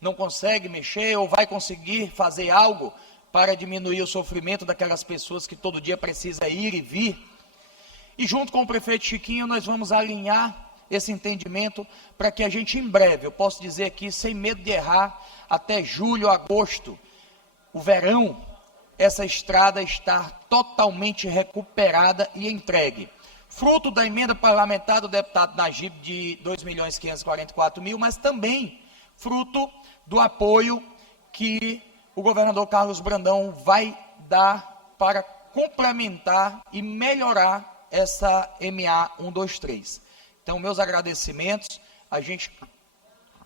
não consegue mexer ou vai conseguir fazer algo para diminuir o sofrimento daquelas pessoas que todo dia precisam ir e vir. E junto com o prefeito Chiquinho, nós vamos alinhar esse entendimento para que a gente em breve, eu posso dizer aqui, sem medo de errar, até julho, agosto, o verão, essa estrada está totalmente recuperada e entregue. Fruto da emenda parlamentar do deputado Najib de R$ 2.544.000, mas também fruto do apoio que o governador Carlos Brandão vai dar para complementar e melhorar essa MA 123. Então, meus agradecimentos, a gente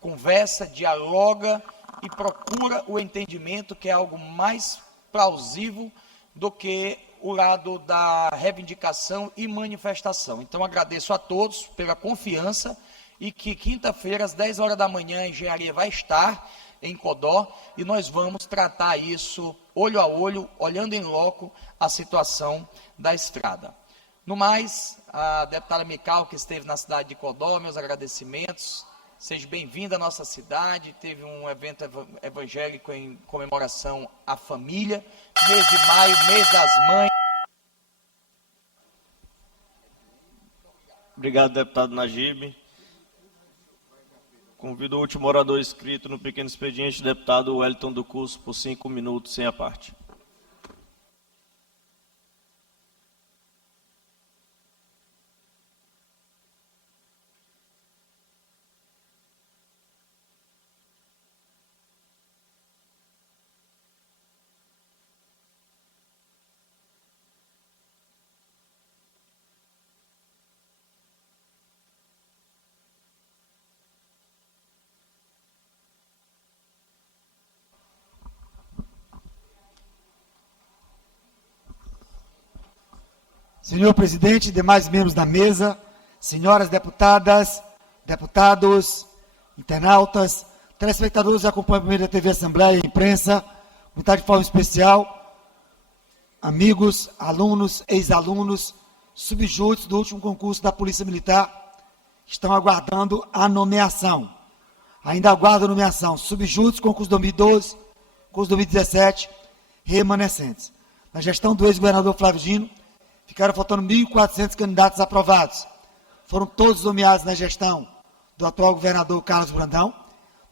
conversa, dialoga e procura o entendimento, que é algo mais plausível do que o lado da reivindicação e manifestação. Então, agradeço a todos pela confiança e que quinta-feira, às 10 horas da manhã, a engenharia vai estar em Codó e nós vamos tratar isso olho a olho, olhando em loco a situação da estrada. No mais, a deputada Mical, que esteve na cidade de Codó, meus agradecimentos. Seja bem-vinda à nossa cidade. Teve um evento evangélico em comemoração à família. Mês de maio, mês das mães. Obrigado, deputado Najib. Convido o último orador inscrito no pequeno expediente, deputado Wellington do Curso, por 5 minutos, sem a parte. Senhor presidente, demais membros da mesa, senhoras deputadas, deputados, internautas, telespectadores que acompanham por meio da TV Assembleia e imprensa, de forma especial, amigos, alunos, ex-alunos, subjúdices do último concurso da Polícia Militar, que estão aguardando a nomeação. Ainda aguardam a nomeação. Subjúdices, concurso 2012, concurso 2017, remanescentes. Na gestão do ex-governador Flávio Dino, ficaram faltando 1.400 candidatos aprovados. Foram todos nomeados na gestão do atual governador Carlos Brandão.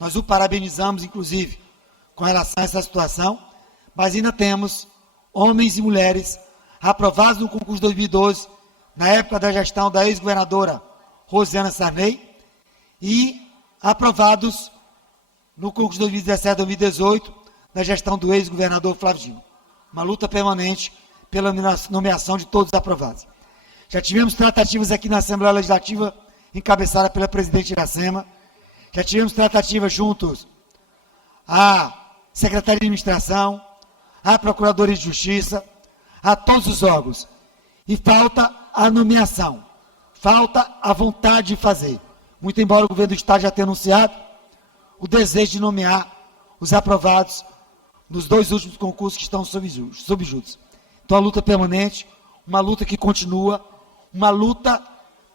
Nós o parabenizamos, inclusive, com relação a essa situação, mas ainda temos homens e mulheres aprovados no concurso 2012, na época da gestão da ex-governadora Rosiana Sarney, e aprovados no concurso 2017-2018, na gestão do ex-governador Flávio Dino. Uma luta permanente pela nomeação de todos os aprovados. Já tivemos tratativas aqui na Assembleia Legislativa, encabeçada pela presidente Iracema, já tivemos tratativas juntos à Secretaria de Administração, à Procuradoria de Justiça, a todos os órgãos. E falta a nomeação, falta a vontade de fazer. Muito embora o governo do Estado já tenha anunciado o desejo de nomear os aprovados nos 2 últimos concursos que estão sob júdice. Então, a luta permanente, uma luta que continua, uma luta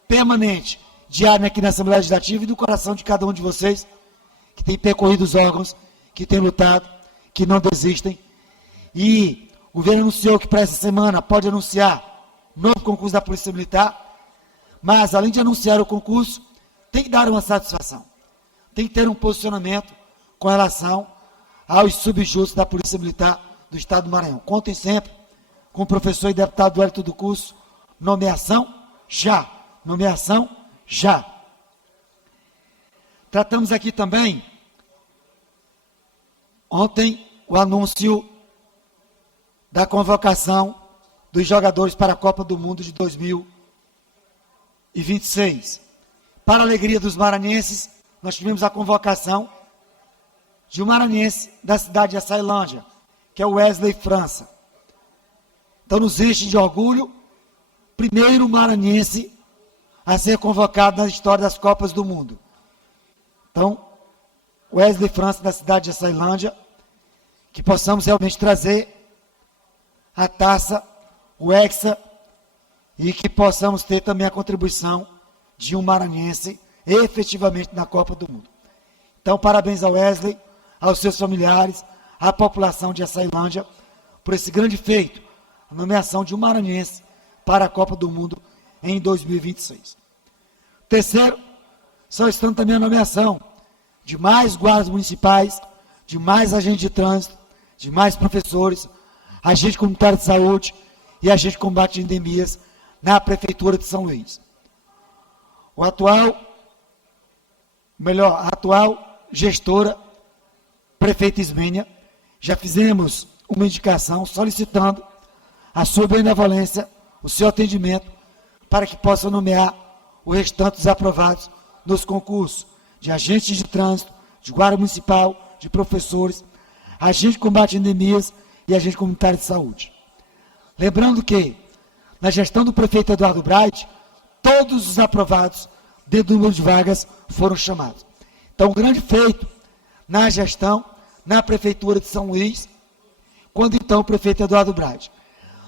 permanente, diária aqui na Assembleia Legislativa e do coração de cada um de vocês, que tem percorrido os órgãos, que tem lutado, que não desistem. E o governo anunciou que para essa semana pode anunciar um novo concurso da Polícia Militar, mas, além de anunciar o concurso, tem que dar uma satisfação. Tem que ter um posicionamento com relação aos subjúdices da Polícia Militar do Estado do Maranhão. Contem sempre com o professor e deputado Hélito do Curso, nomeação já. Nomeação já. Tratamos aqui também, ontem, o anúncio da convocação dos jogadores para a Copa do Mundo de 2026. Para a alegria dos maranhenses, nós tivemos a convocação de um maranhense da cidade de Açailândia, que é o Wesley França. Então, nos enche de orgulho, primeiro maranhense a ser convocado na história das Copas do Mundo. Então, Wesley França, da cidade de Açailândia, que possamos realmente trazer a taça, o Hexa, e que possamos ter também a contribuição de um maranhense efetivamente na Copa do Mundo. Então, parabéns ao Wesley, aos seus familiares, à população de Açailândia, por esse grande feito, a nomeação de um maranhense para a Copa do Mundo em 2026. Terceiro, solicitando também a nomeação de mais guardas municipais, de mais agentes de trânsito, de mais professores, agente comunitário de saúde e agente de combate a endemias na Prefeitura de São Luís. A atual gestora, prefeita Ismênia, já fizemos uma indicação solicitando a sua benevolência, o seu atendimento, para que possa nomear o restante dos aprovados nos concursos de agentes de trânsito, de guarda municipal, de professores, agente de combate a endemias e agente comunitário de saúde. Lembrando que, na gestão do prefeito Eduardo Bright, todos os aprovados dentro do número de vagas foram chamados. Então, um grande feito na gestão, na Prefeitura de São Luís, quando então o prefeito Eduardo Bright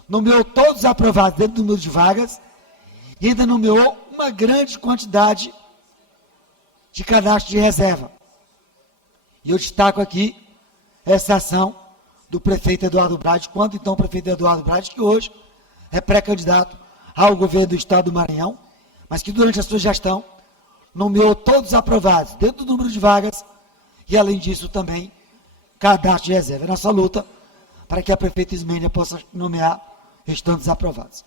nomeou todos os aprovados dentro do número de vagas e ainda nomeou uma grande quantidade de cadastro de reserva. E eu destaco aqui essa ação do prefeito Eduardo Bright, quando então o prefeito Eduardo Bright, que hoje é pré-candidato ao governo do Estado do Maranhão, mas que durante a sua gestão nomeou todos os aprovados dentro do número de vagas e, além disso, também cadastro de reserva. É nossa luta para que a prefeita Ismênia possa nomear restantes aprovados.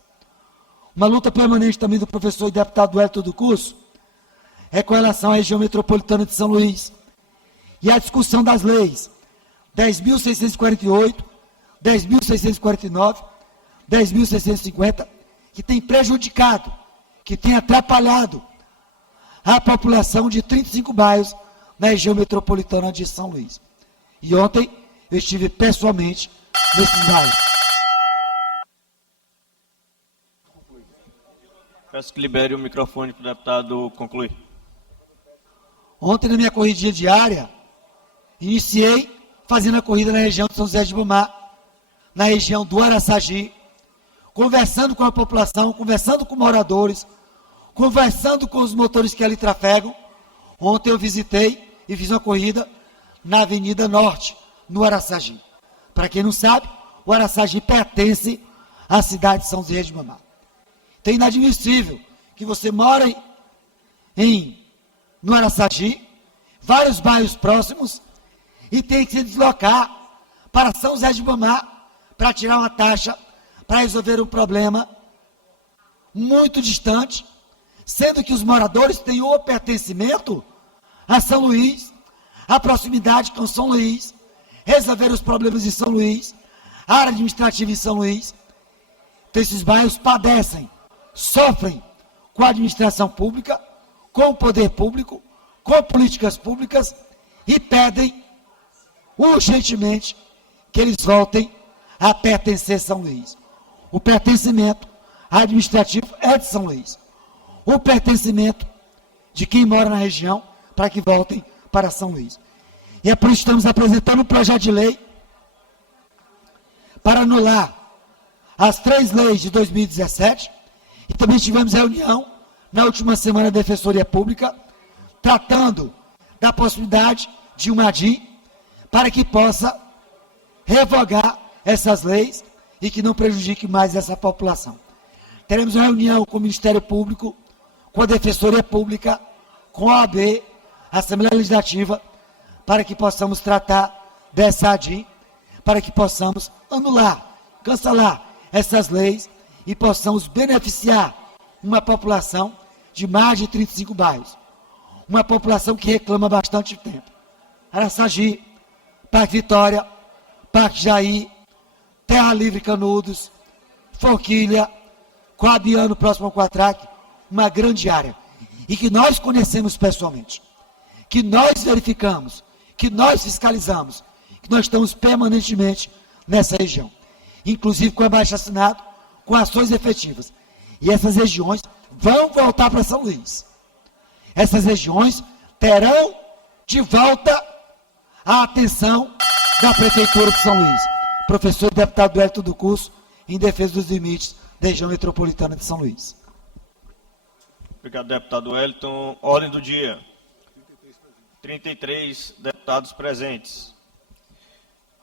Uma luta permanente também do professor e deputado Hélito do Curso é com relação à região metropolitana de São Luís e a discussão das leis 10.648, 10.649, 10.650, que tem prejudicado, que tem atrapalhado a população de 35 bairros na região metropolitana de São Luís. E ontem eu estive pessoalmente nesses bairros. Peço que libere o microfone para o deputado concluir. Ontem, na minha corridinha diária, iniciei fazendo a corrida na região de São José de Ribamar, na região do Araçagi, conversando com a população, conversando com moradores, conversando com os motores que ali trafegam. Ontem eu visitei e fiz uma corrida na Avenida Norte, no Araçagi. Para quem não sabe, o Araçagi pertence à cidade de São José de Ribamar. Então é inadmissível que você mora no Araçagi, vários bairros próximos, e tem que se deslocar para São José de Ribamar para tirar uma taxa, para resolver um problema muito distante, sendo que os moradores têm o pertencimento a São Luís, a proximidade com São Luís, resolver os problemas de São Luís, a área administrativa em São Luís. Então esses bairros padecem, sofrem com a administração pública, com o poder público, com políticas públicas e pedem urgentemente que eles voltem a pertencer a São Luís. O pertencimento administrativo é de São Luís. O pertencimento de quem mora na região para que voltem para São Luís. E é por isso que estamos apresentando um projeto de lei para anular as 3 leis de 2017 e também tivemos reunião na última semana da Defensoria Pública tratando da possibilidade de uma ADI para que possa revogar essas leis e que não prejudique mais essa população. Teremos uma reunião com o Ministério Público, com a Defensoria Pública, com a OAB, a Assembleia Legislativa, para que possamos tratar dessa ADI, para que possamos anular, cancelar essas leis e possamos beneficiar uma população de mais de 35 bairros. Uma população que reclama há bastante tempo. Araçagi, Parque Vitória, Parque Jair, Terra Livre Canudos, Forquilha, Coabiano, próximo ao Quatraque, uma grande área. E que nós conhecemos pessoalmente, que nós verificamos, que nós fiscalizamos, que nós estamos permanentemente nessa região. Inclusive com abaixo-assinado, com ações efetivas. E essas regiões vão voltar para São Luís. Essas regiões terão de volta a atenção da Prefeitura de São Luís. Professor e deputado Hélito do Curso, em defesa dos limites da região metropolitana de São Luís. Obrigado, deputado Wellington. Ordem do dia. 33 deputados presentes.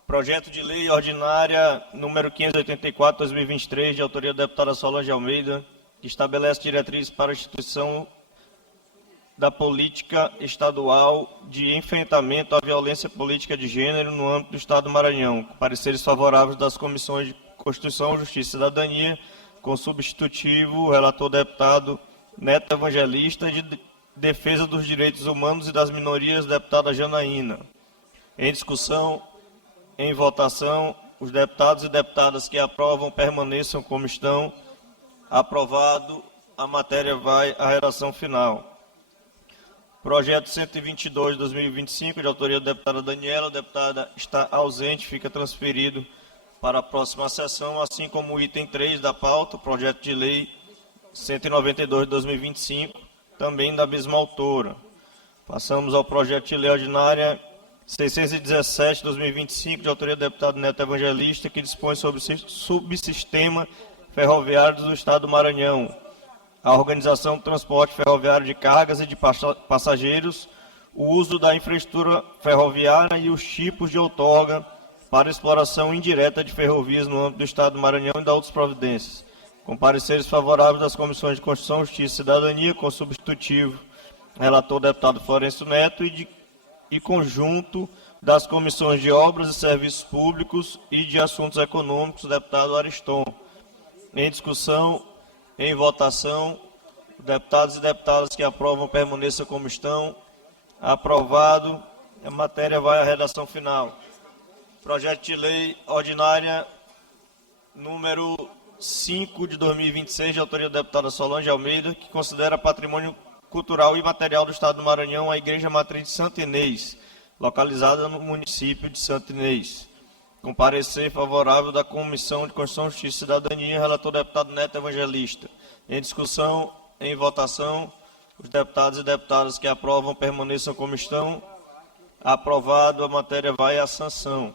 Projeto de lei ordinária número 584/2023, de autoria da deputada Solange Almeida, que estabelece diretrizes para a instituição da política estadual de enfrentamento à violência política de gênero no âmbito do Estado do Maranhão, com pareceres favoráveis das comissões de Constituição, Justiça e Cidadania, com substitutivo o relator deputado Neto Evangelista, e de Defesa dos Direitos Humanos e das Minorias, deputada Janaína. Em discussão, em votação, os deputados e deputadas que aprovam permaneçam como estão. Aprovado, a matéria vai à redação final. Projeto 122 de 2025, de autoria da deputada Daniela. A deputada está ausente, fica transferido para a próxima sessão, assim como o item 3 da pauta, projeto de lei 192 de 2025, também da mesma autora. Passamos ao projeto de lei ordinária 617 de 2025, de autoria do deputado Neto Evangelista, que dispõe sobre o subsistema ferroviário do Estado do Maranhão, a organização do transporte ferroviário de cargas e de passageiros, o uso da infraestrutura ferroviária e os tipos de outorga para exploração indireta de ferrovias no âmbito do Estado do Maranhão e da outras providências. Com pareceres favoráveis das comissões de Constituição, Justiça e Cidadania, com substitutivo relator deputado Florencio Neto e conjunto das comissões de Obras e Serviços Públicos e de Assuntos Econômicos, deputado Ariston. Em discussão, em votação, deputados e deputadas que aprovam permaneçam como estão. Aprovado, a matéria vai à redação final. Projeto de lei ordinária número 5 de 2026, de autoria da deputada Solange Almeida, que considera patrimônio cultural e material do Estado do Maranhão a Igreja Matriz de Santo Inês, localizada no município de Santo Inês. Com parecer favorável da Comissão de Constituição, Justiça e Cidadania, relator deputado Neto Evangelista. Em discussão, em votação, os deputados e deputadas que aprovam permaneçam como estão. Aprovado, a matéria vai à sanção.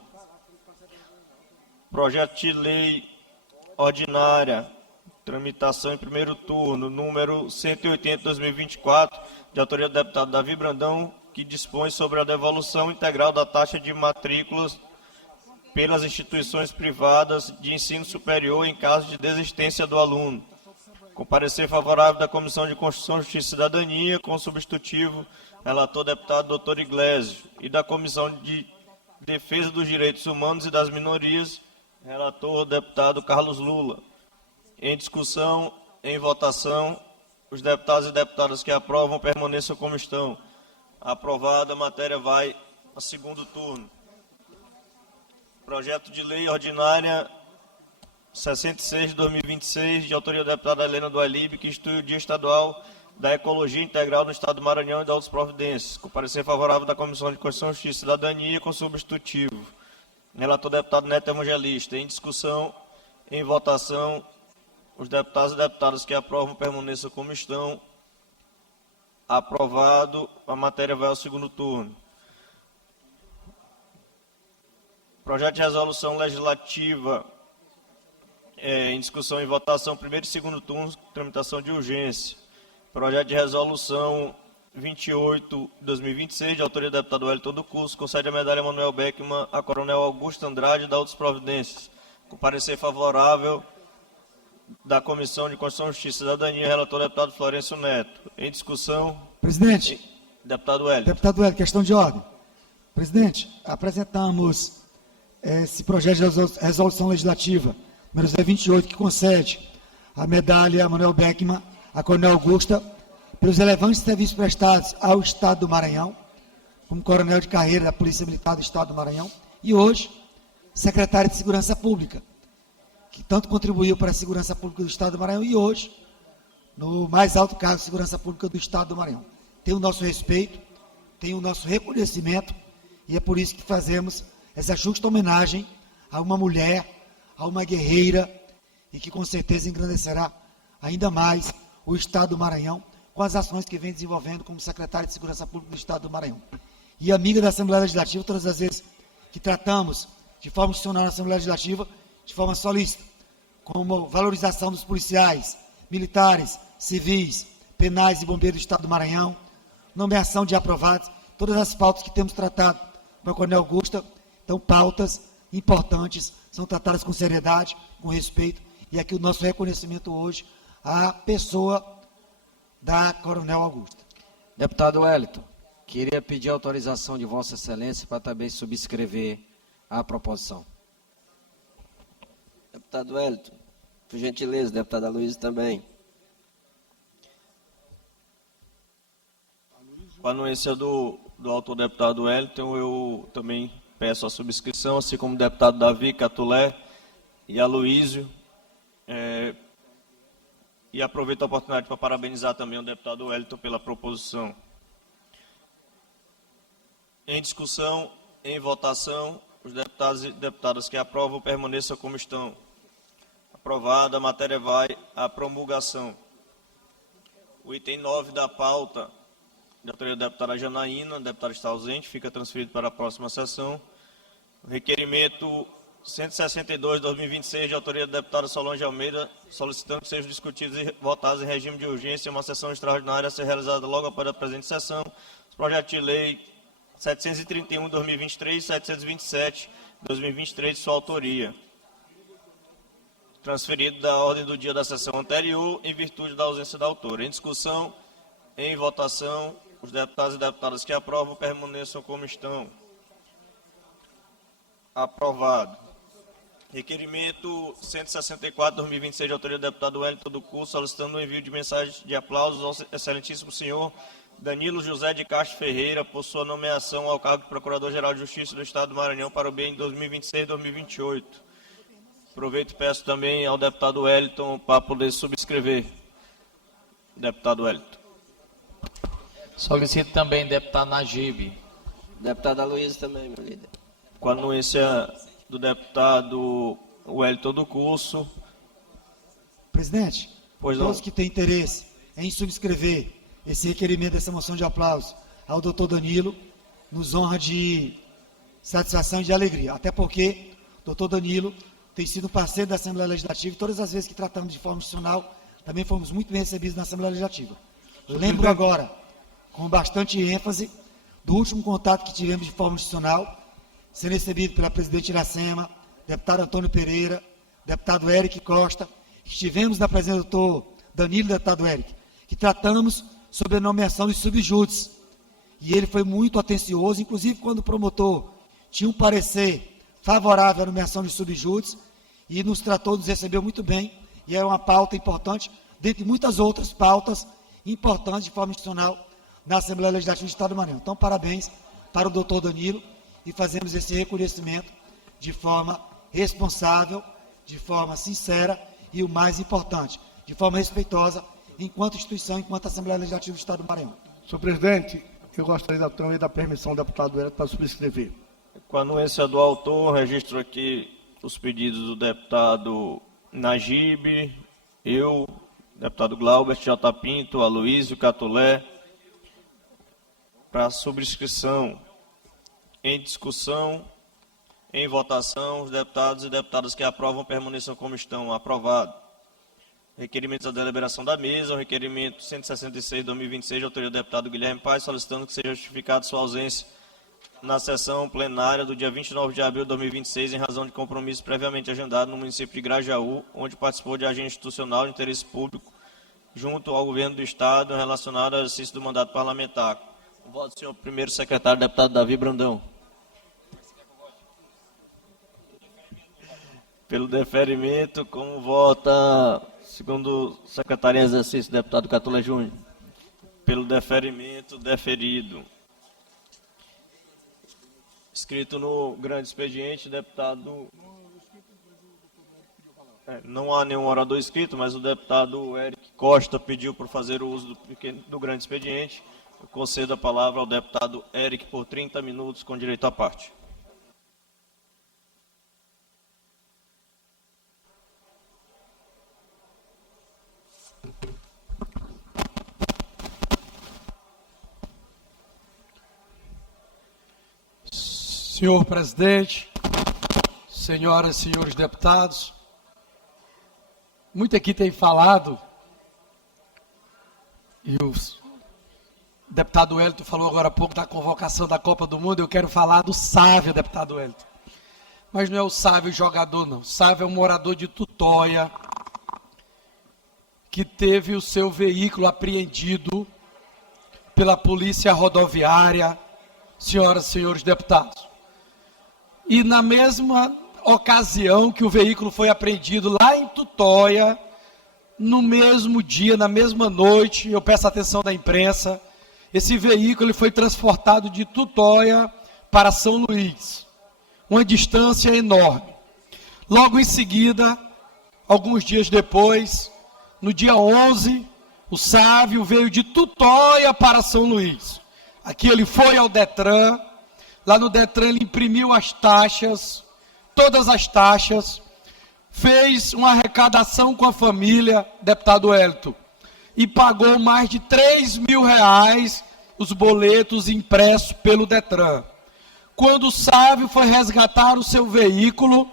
Projeto de lei ordinária, tramitação em primeiro turno, número 180 de 2024, de autoria do deputado Davi Brandão, que dispõe sobre a devolução integral da taxa de matrículas pelas instituições privadas de ensino superior em caso de desistência do aluno. Com parecer favorável da Comissão de Constituição, Justiça e Cidadania, com substitutivo relator deputado Dr. Iglesias, e da Comissão de defesa dos direitos humanos e das minorias, relator, deputado Carlos Lula. Em discussão, em votação, os deputados e deputadas que aprovam permaneçam como estão. Aprovada, a matéria vai a segundo turno. Projeto de lei ordinária 66 de 2026, de autoria da deputada Helena do Alibe, que institui o Dia Estadual da Ecologia Integral no Estado do Maranhão e da outras providências. Com parecer favorável da Comissão de Constituição, Justiça e Cidadania, com substitutivo. Relator deputado Neto Evangelista. Em discussão, em votação, os deputados e deputadas que aprovam permaneçam como estão. Aprovado, a matéria vai ao segundo turno. Projeto de resolução legislativa em discussão e votação, primeiro e segundo turno, tramitação de urgência. Projeto de resolução 28 de 2026, de autoria do deputado Wellington do Curso, concede a medalha Manuel Beckmann a coronel Augusto Andrade da outras providências. Com parecer favorável da Comissão de Constituição, Justiça e Cidadania, relator deputado Florencio Neto. Em discussão... Presidente. Deputado Wellington. Deputado Wellington, questão de ordem. Presidente, apresentamos esse projeto de resolução legislativa, número 028, que concede a medalha Manuel Beckmann a coronel Augusta pelos relevantes serviços prestados ao Estado do Maranhão, como coronel de carreira da Polícia Militar do Estado do Maranhão, e hoje, secretário de Segurança Pública, que tanto contribuiu para a segurança pública do Estado do Maranhão e hoje, no mais alto cargo de segurança pública do Estado do Maranhão. Tem o nosso respeito, tem o nosso reconhecimento, e é por isso que fazemos essa justa homenagem a uma mulher, a uma guerreira, e que com certeza engrandecerá ainda mais o Estado do Maranhão, com as ações que vem desenvolvendo como secretário de Segurança Pública do Estado do Maranhão. E amiga da Assembleia Legislativa, todas as vezes que tratamos de forma institucional na Assembleia Legislativa, de forma solícita, como valorização dos policiais, militares, civis, penais e bombeiros do Estado do Maranhão, nomeação de aprovados, todas as pautas que temos tratado com a coronel Augusta, então pautas importantes, são tratadas com seriedade, com respeito, e aqui o nosso reconhecimento hoje à pessoa da coronel Augusta. Deputado Wellington, queria pedir autorização de Vossa Excelência para também subscrever a proposição. Deputado Wellington, por gentileza, deputada Luiz também. Com a anuência do autor deputado Wellington, eu também peço a subscrição, assim como o deputado Davi Catulé e Aloísio. E aproveito a oportunidade para parabenizar também o deputado Wellington pela proposição. Em discussão, em votação, os deputados e deputadas que aprovam permaneçam como estão. Aprovada, a matéria vai à promulgação. O item 9 da pauta, da autoria da deputada Janaína, o deputado está ausente, fica transferido para a próxima sessão. O requerimento 162 de 2026, de autoria da deputada Solange Almeida, solicitando que sejam discutidos e votados em regime de urgência uma sessão extraordinária a ser realizada logo após a presente sessão. Os projetos de lei 731 de 2023 e 727 de 2023, de sua autoria. Transferido da ordem do dia da sessão anterior, em virtude da ausência da autora. Em discussão, em votação, os deputados e deputadas que aprovam permaneçam como estão. Aprovado. Requerimento 164 de 2026, de autoria do deputado Wellington do Curso, solicitando o envio de mensagem de aplausos ao excelentíssimo senhor Danilo José de Castro Ferreira por sua nomeação ao cargo de Procurador-Geral de Justiça do Estado do Maranhão para o bem 2026 e 2028. Aproveito e peço também ao deputado Wellington para poder subscrever. Deputado Wellington. Solicito também deputado Najib. Deputada Luiz também, meu líder. Com a anuência do deputado Wellington do Curso. Presidente, pois não. Todos que têm interesse em subscrever esse requerimento dessa moção de aplauso ao doutor Danilo, nos honra de satisfação e de alegria. Até porque o doutor Danilo tem sido um parceiro da Assembleia Legislativa e todas as vezes que tratamos de forma institucional, também fomos muito bem recebidos na Assembleia Legislativa. Eu lembro agora, com bastante ênfase, do último contato que tivemos de forma institucional, sendo recebido pela presidente Iracema, deputado Antônio Pereira, deputado Eric Costa, que estivemos na presença do doutor Danilo e do deputado Eric, que tratamos sobre a nomeação dos subjúdices. E ele foi muito atencioso, inclusive quando o promotor tinha um parecer favorável à nomeação de subjúdice e nos recebeu muito bem, e é uma pauta importante, dentre muitas outras pautas importantes de forma institucional na Assembleia Legislativa do Estado do Maranhão. Então, parabéns para o doutor Danilo e fazemos esse reconhecimento de forma responsável, de forma sincera e, o mais importante, de forma respeitosa, enquanto instituição, enquanto Assembleia Legislativa do Estado do Maranhão. Senhor presidente, eu gostaria também da permissão do deputado Hélito para subscrever. Com a anuência do autor, registro aqui os pedidos do deputado Najib, eu, deputado Glaubert J. Pinto, Aloísio Catulé, para subscrição. Em discussão, em votação, os deputados e deputadas que aprovam permaneçam como estão. Aprovado. Requerimentos da deliberação da mesa, o requerimento 166/2026, de autoria do deputado Guilherme Paes, solicitando que seja justificada sua ausência na sessão plenária do dia 29 de abril de 2026, em razão de compromisso previamente agendado no município de Grajaú, onde participou de agente institucional de interesse público junto ao governo do Estado relacionado ao exercício do mandato parlamentar. O voto do senhor primeiro secretário, deputado Davi Brandão. Pelo deferimento, como vota, segundo o secretário em exercício, deputado Catulé Júnior? Pelo deferimento, deferido. Escrito no grande expediente, deputado... não há nenhum orador inscrito, mas o deputado Eric Costa pediu por fazer o uso do grande expediente. Eu concedo a palavra ao deputado Eric por 30 minutos, com direito à parte. Senhor presidente, senhoras e senhores deputados, muito aqui tem falado, e o deputado Hélito falou agora há pouco da convocação da Copa do Mundo, eu quero falar do Sávio, deputado Hélito. Mas não é o Sávio jogador, não. O Sávio é um morador de Tutóia, que teve o seu veículo apreendido pela polícia rodoviária, senhoras e senhores deputados. E na mesma ocasião que o veículo foi apreendido lá em Tutóia, no mesmo dia, na mesma noite, eu peço a atenção da imprensa, esse veículo foi transportado de Tutóia para São Luís, uma distância enorme. Logo em seguida, alguns dias depois, no dia 11, o Sávio veio de Tutóia para São Luís. Aqui ele foi ao Detran. Lá no Detran ele imprimiu as taxas, todas as taxas, fez uma arrecadação com a família, deputado Hélito, e pagou mais de R$3.000 os boletos impressos pelo Detran. Quando o Sávio foi resgatar o seu veículo,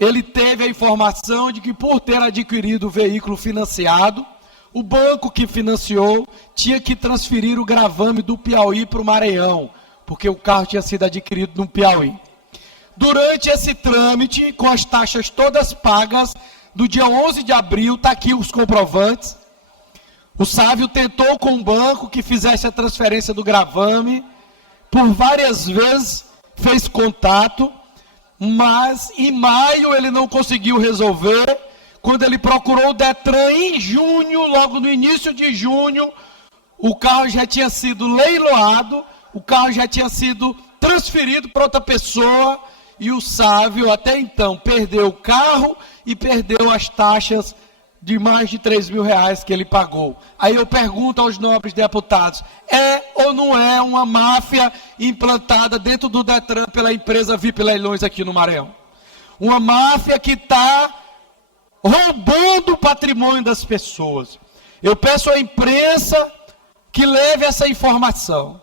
ele teve a informação de que, por ter adquirido o veículo financiado, o banco que financiou tinha que transferir o gravame do Piauí para o Maranhão, porque o carro tinha sido adquirido no Piauí. Durante esse trâmite, com as taxas todas pagas, do dia 11 de abril, está aqui os comprovantes, o Sávio tentou com o banco que fizesse a transferência do gravame, por várias vezes fez contato, mas em maio ele não conseguiu resolver. Quando ele procurou o Detran em junho, logo no início de junho, o carro já tinha sido leiloado, o carro já tinha sido transferido para outra pessoa, e o Sávio até então perdeu o carro e perdeu as taxas de mais de R$3.000 que ele pagou. Aí eu pergunto aos nobres deputados, é ou não é uma máfia implantada dentro do Detran pela empresa VIP Leilões aqui no Maranhão? Uma máfia que está roubando o patrimônio das pessoas. Eu peço à imprensa que leve essa informação.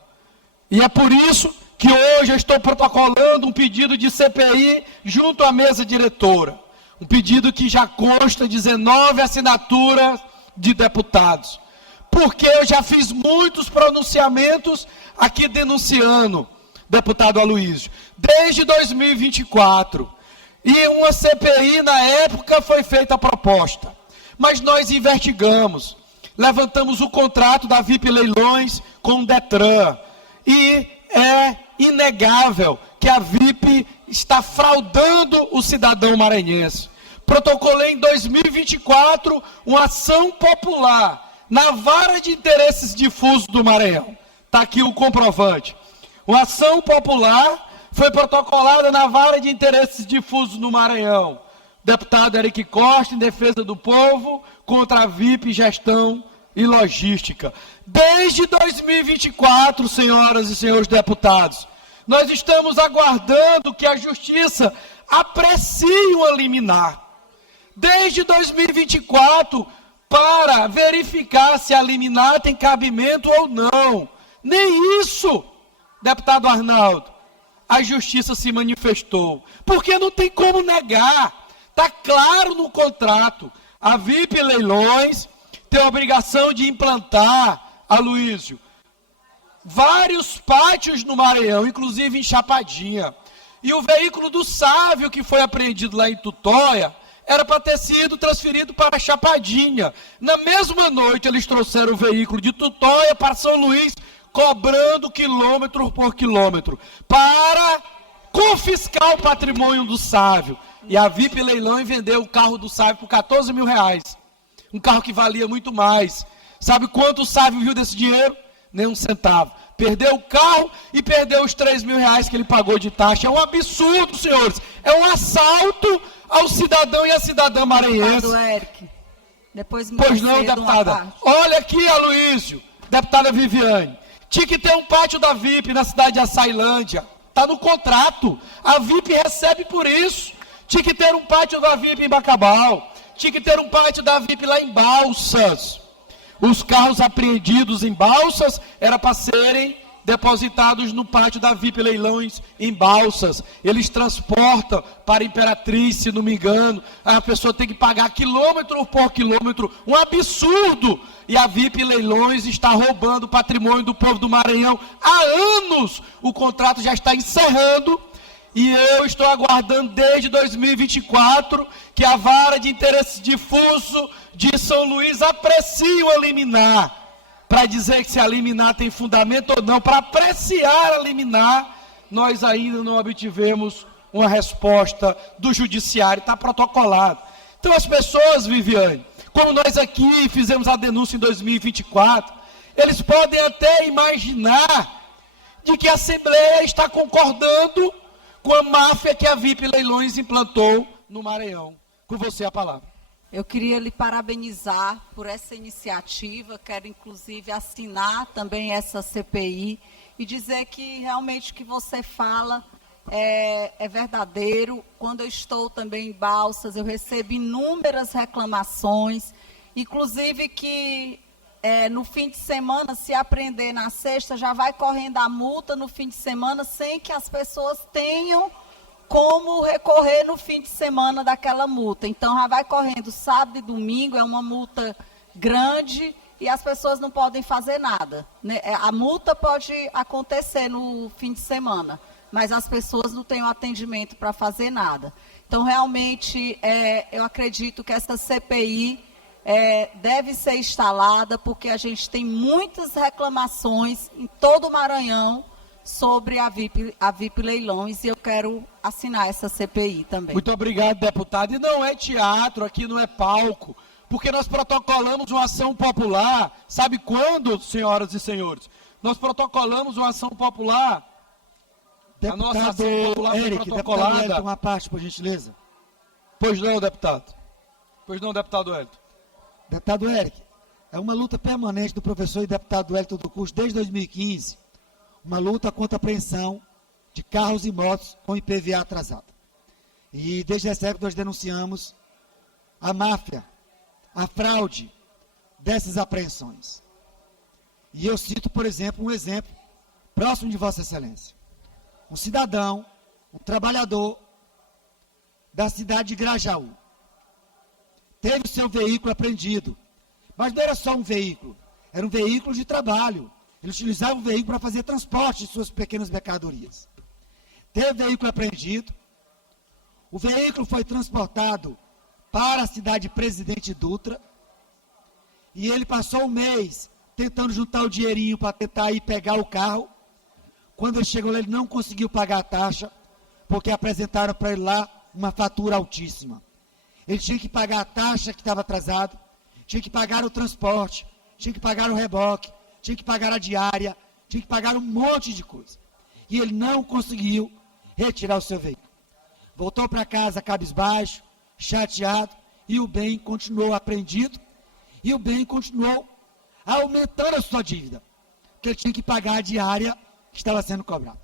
E é por isso que hoje eu estou protocolando um pedido de CPI junto à mesa diretora. Um pedido que já consta 19 assinaturas de deputados. Porque eu já fiz muitos pronunciamentos aqui denunciando, deputado Aloísio, desde 2024. E uma CPI, na época, foi feita a proposta. Mas nós investigamos, levantamos o contrato da VIP Leilões com o Detran. E é inegável que a VIP está fraudando o cidadão maranhense. Protocolei em 2024 uma ação popular na Vara de Interesses Difusos do Maranhão. Está aqui o comprovante. Uma ação popular foi protocolada na Vara de Interesses Difusos no Maranhão. Deputado Eric Costa, em defesa do povo, contra a VIP, gestão e logística. Desde 2024, senhoras e senhores deputados, nós estamos aguardando que a Justiça aprecie uma liminar. Desde 2024, para verificar se a liminar tem cabimento ou não. Nem isso, deputado Arnaldo, a Justiça se manifestou. Porque não tem como negar. Está claro no contrato. A VIP Leilões tem a obrigação de implantar, Aloísio, vários pátios no Maranhão, inclusive em Chapadinha. E o veículo do Sávio, que foi apreendido lá em Tutóia, era para ter sido transferido para Chapadinha. Na mesma noite, eles trouxeram o veículo de Tutóia para São Luís, cobrando quilômetro por quilômetro, para confiscar o patrimônio do Sávio. E a VIP Leilões vendeu o carro do Sávio por 14 mil reais. Um carro que valia muito mais. Sabe quanto o Sávio viu desse dinheiro? Nem um centavo. Perdeu o carro e perdeu os 3 mil reais que ele pagou de taxa. É um absurdo, senhores. É um assalto ao cidadão e à cidadã maranhense. Deputado Eric, depois me Pois não, conceda uma deputada. parte. Olha aqui, Aloísio, deputada Viviane. Tinha que ter um pátio da VIP na cidade de Açailândia. Está no contrato. A VIP recebe por isso. Tinha que ter um pátio da VIP em Bacabal. Tinha que ter um pátio da VIP lá em Balsas. Os carros apreendidos em Balsas era para serem depositados no pátio da VIP Leilões em Balsas. Eles transportam para Imperatriz, se não me engano. A pessoa tem que pagar quilômetro por quilômetro. Um absurdo! E a VIP Leilões está roubando o patrimônio do povo do Maranhão há anos. O contrato já está encerrando. E eu estou aguardando desde 2024 que a Vara de Interesse Difuso de São Luís aprecie a liminar, para dizer que se a liminar tem fundamento ou não. Para apreciar a liminar, nós ainda não obtivemos uma resposta do Judiciário, está protocolado. Então as pessoas, Viviane, como nós aqui fizemos a denúncia em 2024, eles podem até imaginar de que a Assembleia está concordando com a máfia que a VIP Leilões implantou no Maranhão. Com você a palavra. Eu queria lhe parabenizar por essa iniciativa, quero inclusive assinar também essa CPI e dizer que realmente o que você fala é verdadeiro. Quando eu estou também em Balsas, eu recebo inúmeras reclamações, inclusive que no fim de semana, se apreender na sexta, já vai correndo a multa no fim de semana, sem que as pessoas tenham como recorrer no fim de semana daquela multa. Então, já vai correndo sábado e domingo, é uma multa grande e as pessoas não podem fazer nada, né? A multa pode acontecer no fim de semana, mas as pessoas não têm o atendimento para fazer nada. Então, realmente, eu acredito que essa CPI deve ser instalada, porque a gente tem muitas reclamações em todo o Maranhão sobre a VIP Leilões, e eu quero assinar essa CPI também. Muito obrigado, deputado. E não é teatro, aqui não é palco, porque nós protocolamos uma ação popular. Sabe quando, senhoras e senhores? Nós protocolamos uma ação popular. Deputado a nossa ação popular foi Eric, protocolada. deputado Hélito, uma parte, por gentileza. Pois não, deputado. Pois não, deputado Hélito. Deputado Eric, é uma luta permanente do professor e deputado Hélito do curso desde 2015, uma luta contra a apreensão de carros e motos com IPVA atrasado. E desde essa época nós denunciamos a máfia, a fraude dessas apreensões. E eu cito, por exemplo, um exemplo próximo de Vossa Excelência. Um cidadão, um trabalhador da cidade de Grajaú, teve o seu veículo apreendido. Mas não era só um veículo, era um veículo de trabalho. Ele utilizava o veículo para fazer transporte de suas pequenas mercadorias. Teve o veículo apreendido, o veículo foi transportado para a cidade de Presidente Dutra, e ele passou um mês tentando juntar o dinheirinho para tentar ir pegar o carro. Quando ele chegou lá, ele não conseguiu pagar a taxa, porque apresentaram para ele lá uma fatura altíssima. Ele tinha que pagar a taxa que estava atrasada, tinha que pagar o transporte, tinha que pagar o reboque, tinha que pagar a diária, tinha que pagar um monte de coisa. E ele não conseguiu retirar o seu veículo. Voltou para casa cabisbaixo, chateado, e o bem continuou apreendido, e o bem continuou aumentando a sua dívida, porque ele tinha que pagar a diária que estava sendo cobrada.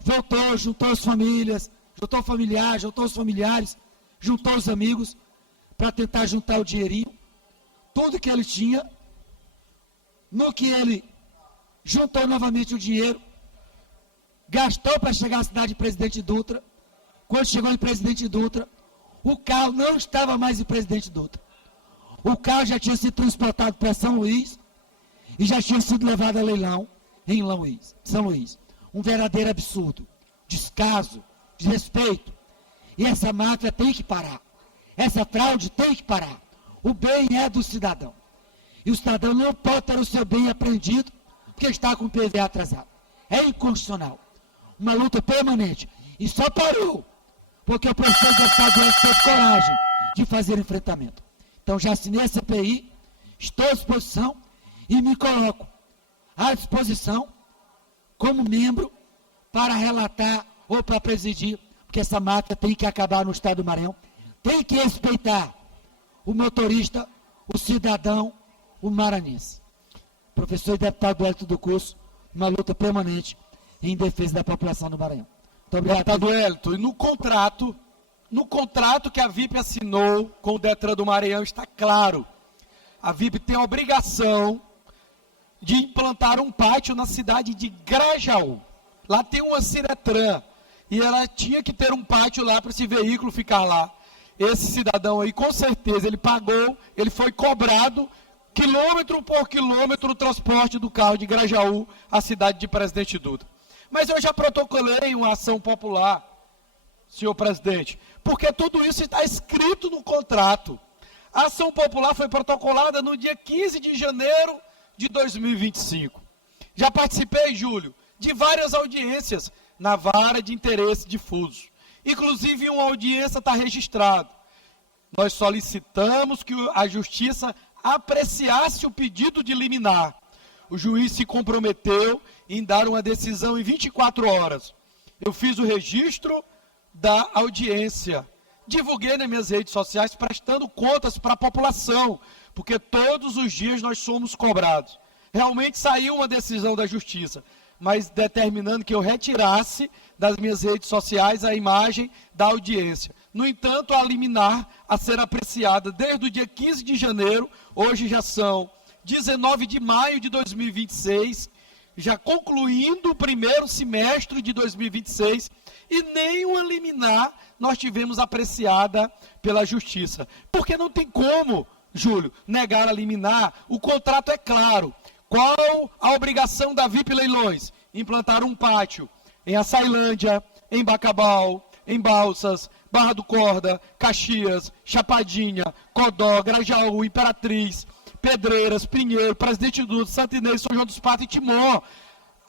Voltou, juntou as famílias, juntou familiares, juntou os familiares, juntou os amigos, para tentar juntar o dinheirinho, tudo que ele tinha. No que ele juntou novamente o dinheiro, gastou para chegar à cidade de Presidente Dutra. Quando chegou em Presidente Dutra, o carro não estava mais em Presidente Dutra. O carro já tinha sido transportado para São Luís e já tinha sido levado a leilão em São Luís. Um verdadeiro absurdo, descaso, desrespeito. E essa máfia tem que parar. Essa fraude tem que parar. O bem é do cidadão. E o cidadão não pode ter o seu bem apreendido porque está com o PVA atrasado. É inconstitucional. Uma luta permanente. E só parou porque o professor deputado teve coragem de fazer enfrentamento. Então já assinei a CPI, estou à disposição e me coloco à disposição como membro para relatar ou para presidir, porque essa máfia tem que acabar no estado do Maranhão. Tem que respeitar o motorista, o cidadão, o maranhense. Professor e deputado Hélito do Curso, uma luta permanente em defesa da população do Maranhão. Muito obrigado. Deputado Hélito, e no contrato que a VIP assinou com o Detran do Maranhão está claro. A VIP tem a obrigação de implantar um pátio na cidade de Grajaú. Lá tem uma Ciretran e ela tinha que ter um pátio lá para esse veículo ficar lá. Esse cidadão aí, com certeza, ele pagou, ele foi cobrado quilômetro por quilômetro o transporte do carro de Grajaú à cidade de Presidente Dutra. Mas eu já protocolei uma ação popular, senhor presidente, porque tudo isso está escrito no contrato. A ação popular foi protocolada no dia 15 de janeiro de 2025. Já participei, Júlio, de várias audiências na vara de interesse difuso. Inclusive, uma audiência está registrada. Nós solicitamos que a Justiça apreciasse o pedido de liminar. O juiz se comprometeu em dar uma decisão em 24 horas. Eu fiz o registro da audiência. Divulguei nas minhas redes sociais, prestando contas para a população, porque todos os dias nós somos cobrados. Realmente saiu uma decisão da Justiça, mas determinando que eu retirasse das minhas redes sociais a imagem da audiência. No entanto, a liminar a ser apreciada desde o dia 15 de janeiro, hoje já são 19 de maio de 2026, já concluindo o primeiro semestre de 2026, e nenhuma liminar nós tivemos apreciada pela Justiça. Porque não tem como, Júlio, negar a liminar. O contrato é claro. Qual a obrigação da VIP Leilões? Implantar um pátio em Açailândia, em Bacabal, em Balsas, Barra do Corda, Caxias, Chapadinha, Codó, Grajaú, Imperatriz, Pedreiras, Pinheiro, Presidente Dutra, Santa Inês, São João dos Patos e Timó.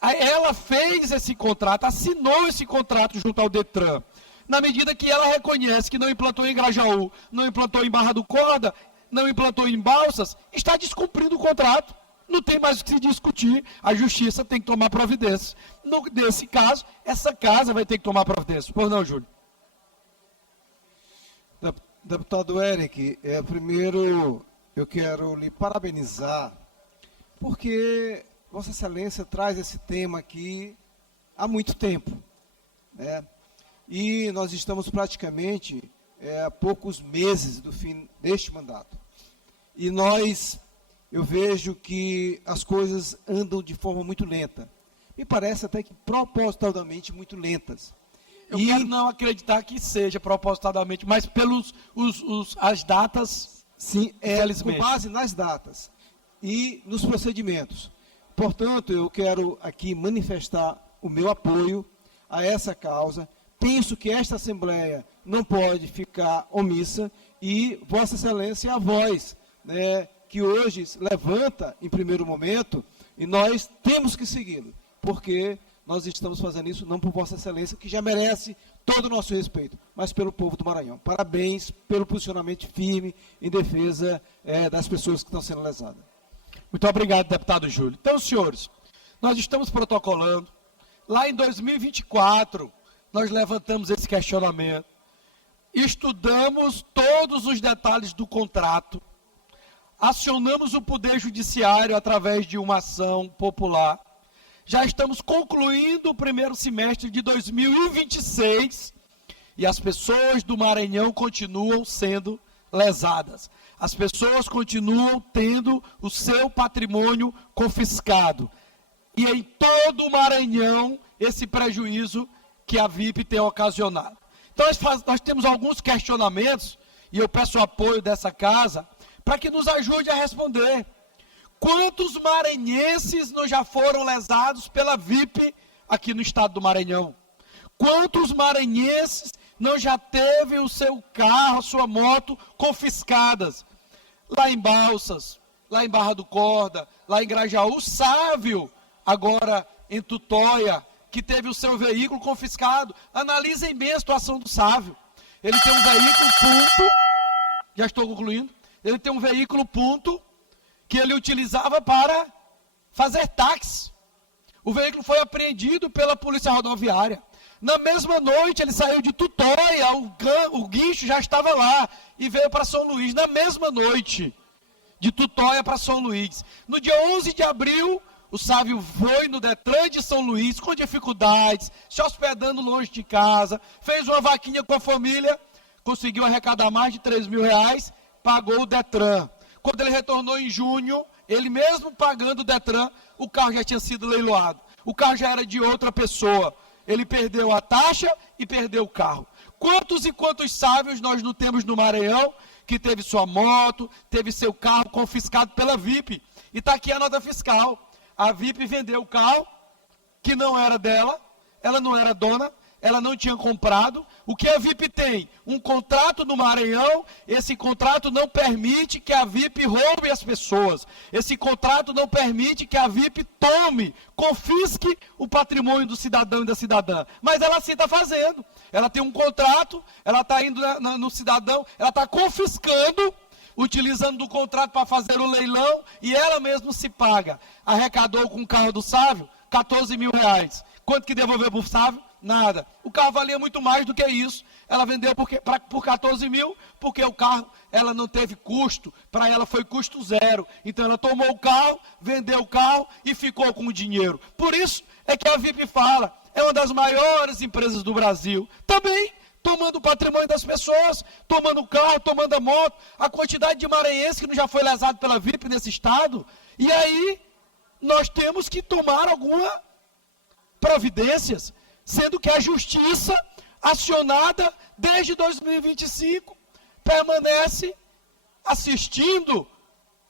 Ela fez esse contrato, assinou esse contrato junto ao Detran. Na medida que ela reconhece que não implantou em Grajaú, não implantou em Barra do Corda, não implantou em Balsas, está descumprindo o contrato. Não tem mais o que se discutir, a Justiça tem que tomar providência. Nesse caso, essa casa vai ter que tomar providência. Pois não, Júlio? Deputado Eric, primeiro eu quero lhe parabenizar, porque Vossa Excelência traz esse tema aqui há muito tempo, né? E nós estamos praticamente a poucos meses do fim deste mandato. E eu vejo que as coisas andam de forma muito lenta. Me parece até que propositadamente muito lentas. Eu quero não acreditar que seja propositadamente, mas pelos as datas, sim, com base nas datas e nos procedimentos. Portanto, eu quero aqui manifestar o meu apoio a essa causa. Penso que esta Assembleia não pode ficar omissa e Vossa Excelência é a voz, né, que hoje levanta em primeiro momento, e nós temos que segui-lo, porque nós estamos fazendo isso não por Vossa Excelência, que já merece todo o nosso respeito, mas pelo povo do Maranhão. Parabéns pelo posicionamento firme em defesa das pessoas que estão sendo lesadas. Muito obrigado, deputado Júlio. Então, senhores, nós estamos protocolando. Lá em 2024, nós levantamos esse questionamento. Estudamos todos os detalhes do contrato. Acionamos o Poder Judiciário através de uma ação popular. Já estamos concluindo o primeiro semestre de 2026 e as pessoas do Maranhão continuam sendo lesadas. As pessoas continuam tendo o seu patrimônio confiscado. E em todo o Maranhão, esse prejuízo que a VIP tem ocasionado. Então, nós temos alguns questionamentos, e eu peço o apoio dessa casa, para que nos ajude a responder. Quantos maranhenses não já foram lesados pela VIP aqui no estado do Maranhão? Quantos maranhenses não já teve o seu carro, a sua moto confiscadas? Lá em Balsas, lá em Barra do Corda, lá em Grajaú, Sávio, agora em Tutóia, que teve o seu veículo confiscado. Analisem bem a situação do Sávio. Ele tem um veículo ponto, já estou concluindo, ele tem um veículo ponto que ele utilizava para fazer táxi. O veículo foi apreendido pela Polícia Rodoviária. Na mesma noite ele saiu de Tutóia, o guincho já estava lá e veio para São Luís. Na mesma noite, de Tutóia para São Luís. No dia 11 de abril, o Sávio foi no Detran de São Luís com dificuldades, se hospedando longe de casa, fez uma vaquinha com a família, conseguiu arrecadar mais de R$3.000, pagou o Detran. Quando ele retornou em junho, ele mesmo pagando o Detran, o carro já tinha sido leiloado. O carro já era de outra pessoa. Ele perdeu a taxa e perdeu o carro. Quantos e quantos sábios nós não temos no Maranhão que teve sua moto, teve seu carro confiscado pela VIP? E está aqui a nota fiscal. A VIP vendeu o carro, que não era dela, ela não era dona, ela não tinha comprado. O que a VIP tem? Um contrato no Maranhão. Esse contrato não permite que a VIP roube as pessoas. Esse contrato não permite que a VIP tome, confisque o patrimônio do cidadão e da cidadã. Mas ela sim está fazendo. Ela tem um contrato, ela está indo no cidadão, ela está confiscando, utilizando do contrato para fazer o leilão e ela mesma se paga. Arrecadou com o carro do Sávio R$14.000. Quanto que devolveu para o Sávio? Nada. O carro valia muito mais do que isso. Ela vendeu por 14 mil, porque o carro, ela não teve custo, para ela foi custo zero. Então ela tomou o carro, vendeu o carro e ficou com o dinheiro. Por isso é que a VIP fala, é uma das maiores empresas do Brasil. Também tomando o patrimônio das pessoas, tomando o carro, tomando a moto, a quantidade de maranhenses que não já foi lesado pela VIP nesse estado. E aí nós temos que tomar alguma providências, sendo que a justiça, acionada desde 2025, permanece assistindo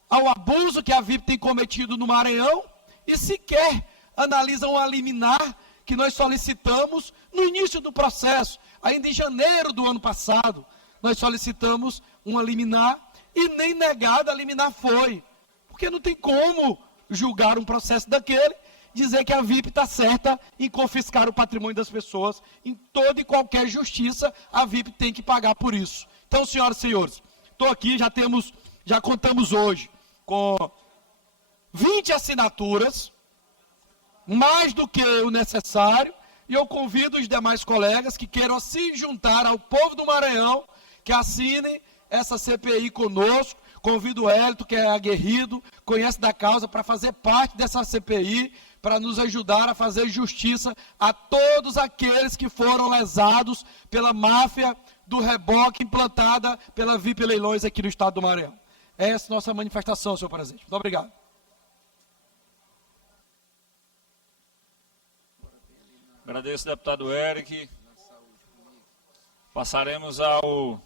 ao abuso que a VIP tem cometido no Maranhão e sequer analisam a liminar que nós solicitamos no início do processo. Ainda em janeiro do ano passado, nós solicitamos uma liminar e nem negada a liminar foi. Porque não tem como julgar um processo daquele, dizer que a VIP está certa em confiscar o patrimônio das pessoas. Em toda e qualquer justiça, a VIP tem que pagar por isso. Então, senhoras e senhores, estou aqui, já contamos hoje com 20 assinaturas, mais do que o necessário, e eu convido os demais colegas que queiram se juntar ao povo do Maranhão, que assinem essa CPI conosco. Convido o Hélito, que é aguerrido, conhece da causa, para fazer parte dessa CPI, para nos ajudar a fazer justiça a todos aqueles que foram lesados pela máfia do reboque implantada pela VIP Leilões aqui no estado do Maranhão. Essa é a nossa manifestação, senhor presidente. Muito obrigado. Agradeço, deputado Eric. Passaremos ao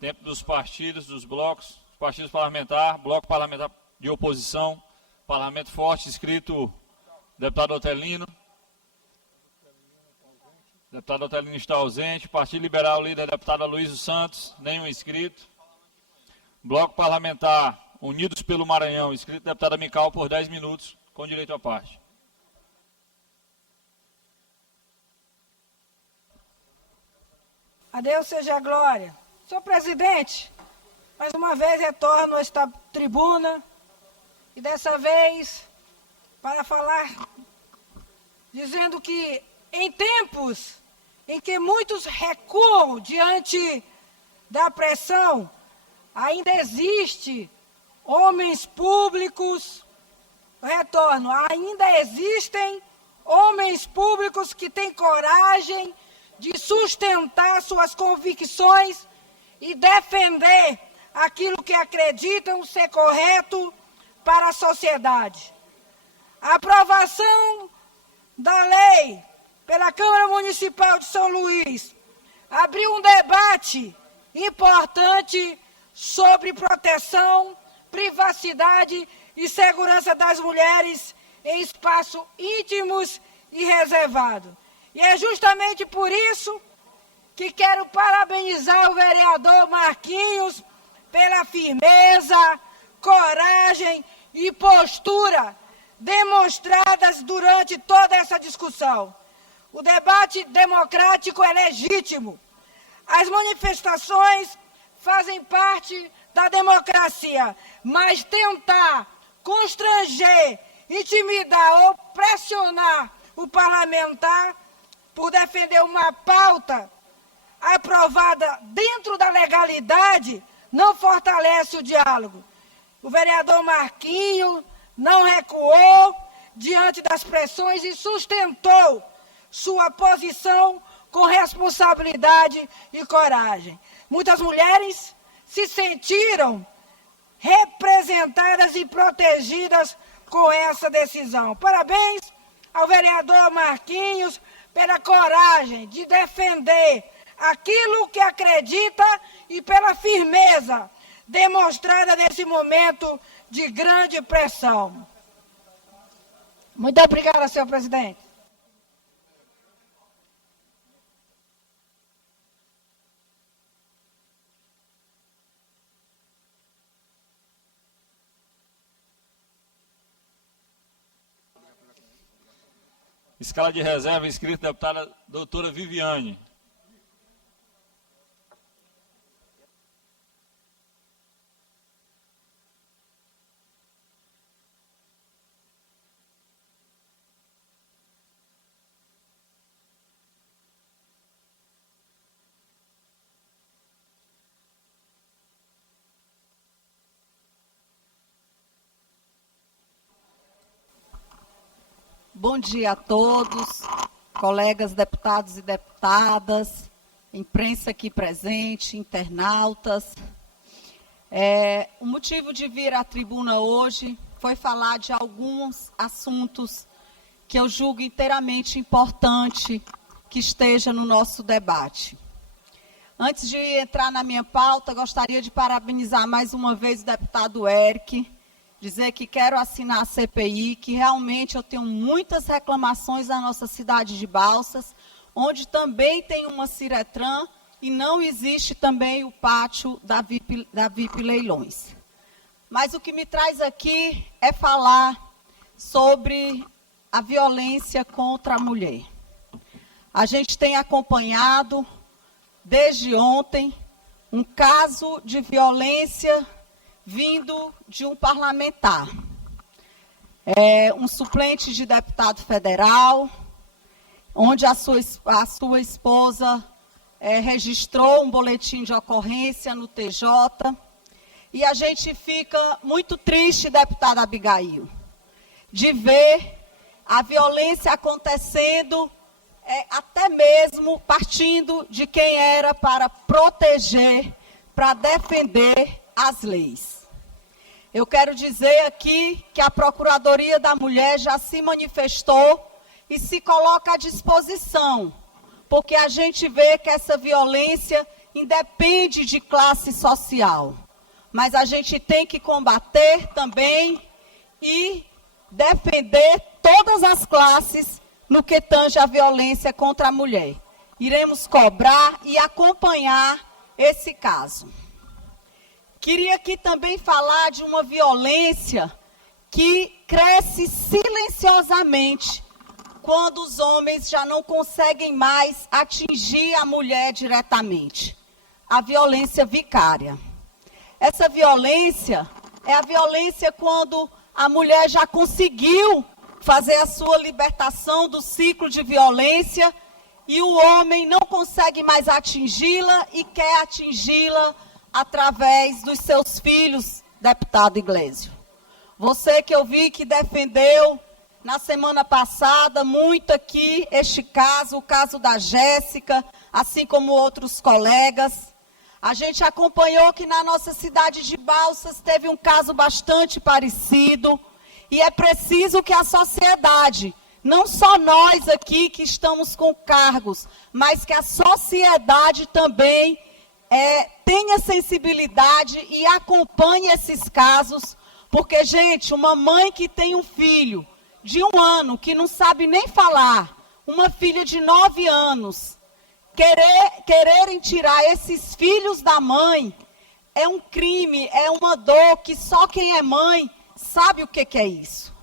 tempo dos partidos, dos blocos, partidos parlamentares, bloco parlamentar de oposição, parlamento forte, inscrito, deputado Otelino. Deputado Otelino está ausente. Partido Liberal, líder, deputado Aloysio Santos, nenhum inscrito. Bloco parlamentar Unidos pelo Maranhão, inscrito, deputada Mical, por 10 minutos, com direito à parte. A Deus seja a glória. Senhor presidente, mais uma vez retorno a esta tribuna e dessa vez para falar, dizendo que em tempos em que muitos recuam diante da pressão, ainda existe homens públicos, retorno, ainda existem homens públicos que têm coragem de sustentar suas convicções e defender aquilo que acreditam ser correto para a sociedade. A aprovação da lei pela Câmara Municipal de São Luís abriu um debate importante sobre proteção, privacidade e segurança das mulheres em espaços íntimos e reservados. E é justamente por isso que quero parabenizar o vereador Marquinhos pela firmeza, coragem e postura demonstradas durante toda essa discussão. O debate democrático é legítimo. As manifestações fazem parte da democracia, mas tentar constranger, intimidar ou pressionar o parlamentar por defender uma pauta aprovada dentro da legalidade não fortalece o diálogo. O vereador Marquinhos não recuou diante das pressões e sustentou sua posição com responsabilidade e coragem. Muitas mulheres se sentiram representadas e protegidas com essa decisão. Parabéns ao vereador Marquinhos pela coragem de defender aquilo que acredita e pela firmeza demonstrada nesse momento de grande pressão. Muito obrigada, senhor presidente. Escala de reserva, inscrita a deputada doutora Viviane. Bom dia a todos, colegas deputados e deputadas, imprensa aqui presente, internautas. O motivo de vir à tribuna hoje foi falar de alguns assuntos que eu julgo inteiramente importante que esteja no nosso debate. Antes de entrar na minha pauta, gostaria de parabenizar mais uma vez o deputado Eric, dizer que quero assinar a CPI, que realmente eu tenho muitas reclamações na nossa cidade de Balsas, onde também tem uma Ciretran e não existe também o pátio da VIP Leilões. Mas o que me traz aqui é falar sobre a violência contra a mulher. A gente tem acompanhado, desde ontem, um caso de violência vindo de um parlamentar, um suplente de deputado federal, onde a sua esposa registrou um boletim de ocorrência no TJ, e a gente fica muito triste, deputada Abigail, de ver a violência acontecendo, até mesmo partindo de quem era para proteger, para defender as leis. Eu quero dizer aqui que a Procuradoria da Mulher já se manifestou e se coloca à disposição, porque a gente vê que essa violência independe de classe social, mas a gente tem que combater também e defender todas as classes no que tange a violência contra a mulher. Iremos cobrar e acompanhar esse caso. Queria aqui também falar de uma violência que cresce silenciosamente quando os homens já não conseguem mais atingir a mulher diretamente. A violência vicária. Essa violência é a violência quando a mulher já conseguiu fazer a sua libertação do ciclo de violência e o homem não consegue mais atingi-la e quer atingi-la através dos seus filhos, deputado Iglesias. Você que eu vi que defendeu na semana passada muito aqui este caso, o caso da Jéssica, assim como outros colegas. A gente acompanhou que na nossa cidade de Balsas teve um caso bastante parecido e é preciso que a sociedade, não só nós aqui que estamos com cargos, mas que a sociedade também tenha sensibilidade e acompanhe esses casos, porque, gente, uma mãe que tem um filho de 1 ano, que não sabe nem falar, uma filha de 9 anos, quererem tirar esses filhos da mãe, é um crime, é uma dor que só quem é mãe sabe o que é isso.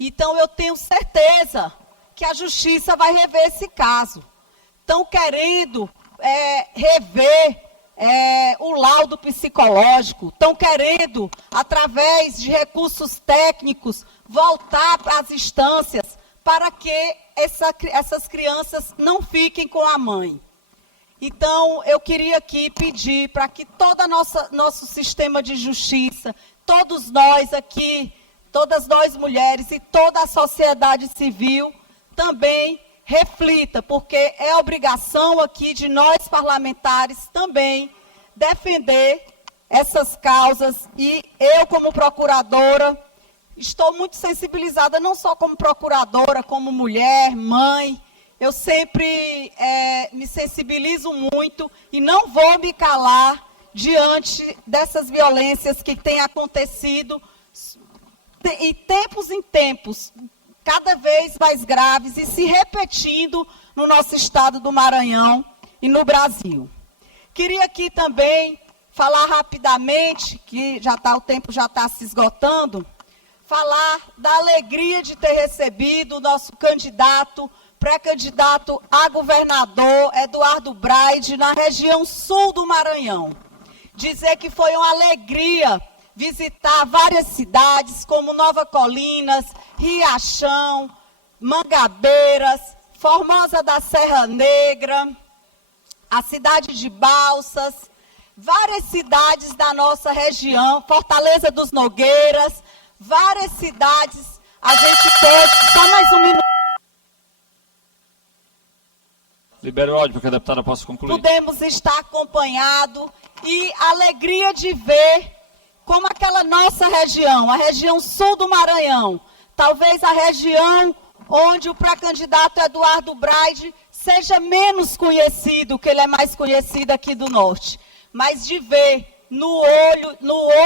Então, eu tenho certeza que a justiça vai rever esse caso. Estão querendo rever o laudo psicológico, estão querendo, através de recursos técnicos, voltar para as instâncias para que essas crianças não fiquem com a mãe. Então, eu queria aqui pedir para que todo nosso sistema de justiça, todos nós aqui, todas nós mulheres e toda a sociedade civil também reflita, porque é obrigação aqui de nós parlamentares também defender essas causas e eu, como procuradora, estou muito sensibilizada, não só como procuradora, como mulher, mãe. Eu sempre me sensibilizo muito e não vou me calar diante dessas violências que têm acontecido em tempos, cada vez mais graves e se repetindo no nosso estado do Maranhão e no Brasil. Queria aqui também falar rapidamente, que o tempo já está se esgotando, falar da alegria de ter recebido o nosso pré-candidato a governador, Eduardo Braide, na região sul do Maranhão. Dizer que foi uma alegria visitar várias cidades, como Nova Colinas, Riachão, Mangabeiras, Formosa da Serra Negra, a cidade de Balsas, várias cidades da nossa região, Fortaleza dos Nogueiras, várias cidades, a gente pôde, só mais um minuto. Libere o áudio para que a deputada possa concluir. Podemos estar acompanhado e alegria de ver como aquela nossa região, a região sul do Maranhão, talvez a região onde o pré-candidato Eduardo Braide seja menos conhecido, que ele é mais conhecido aqui do norte, mas de ver no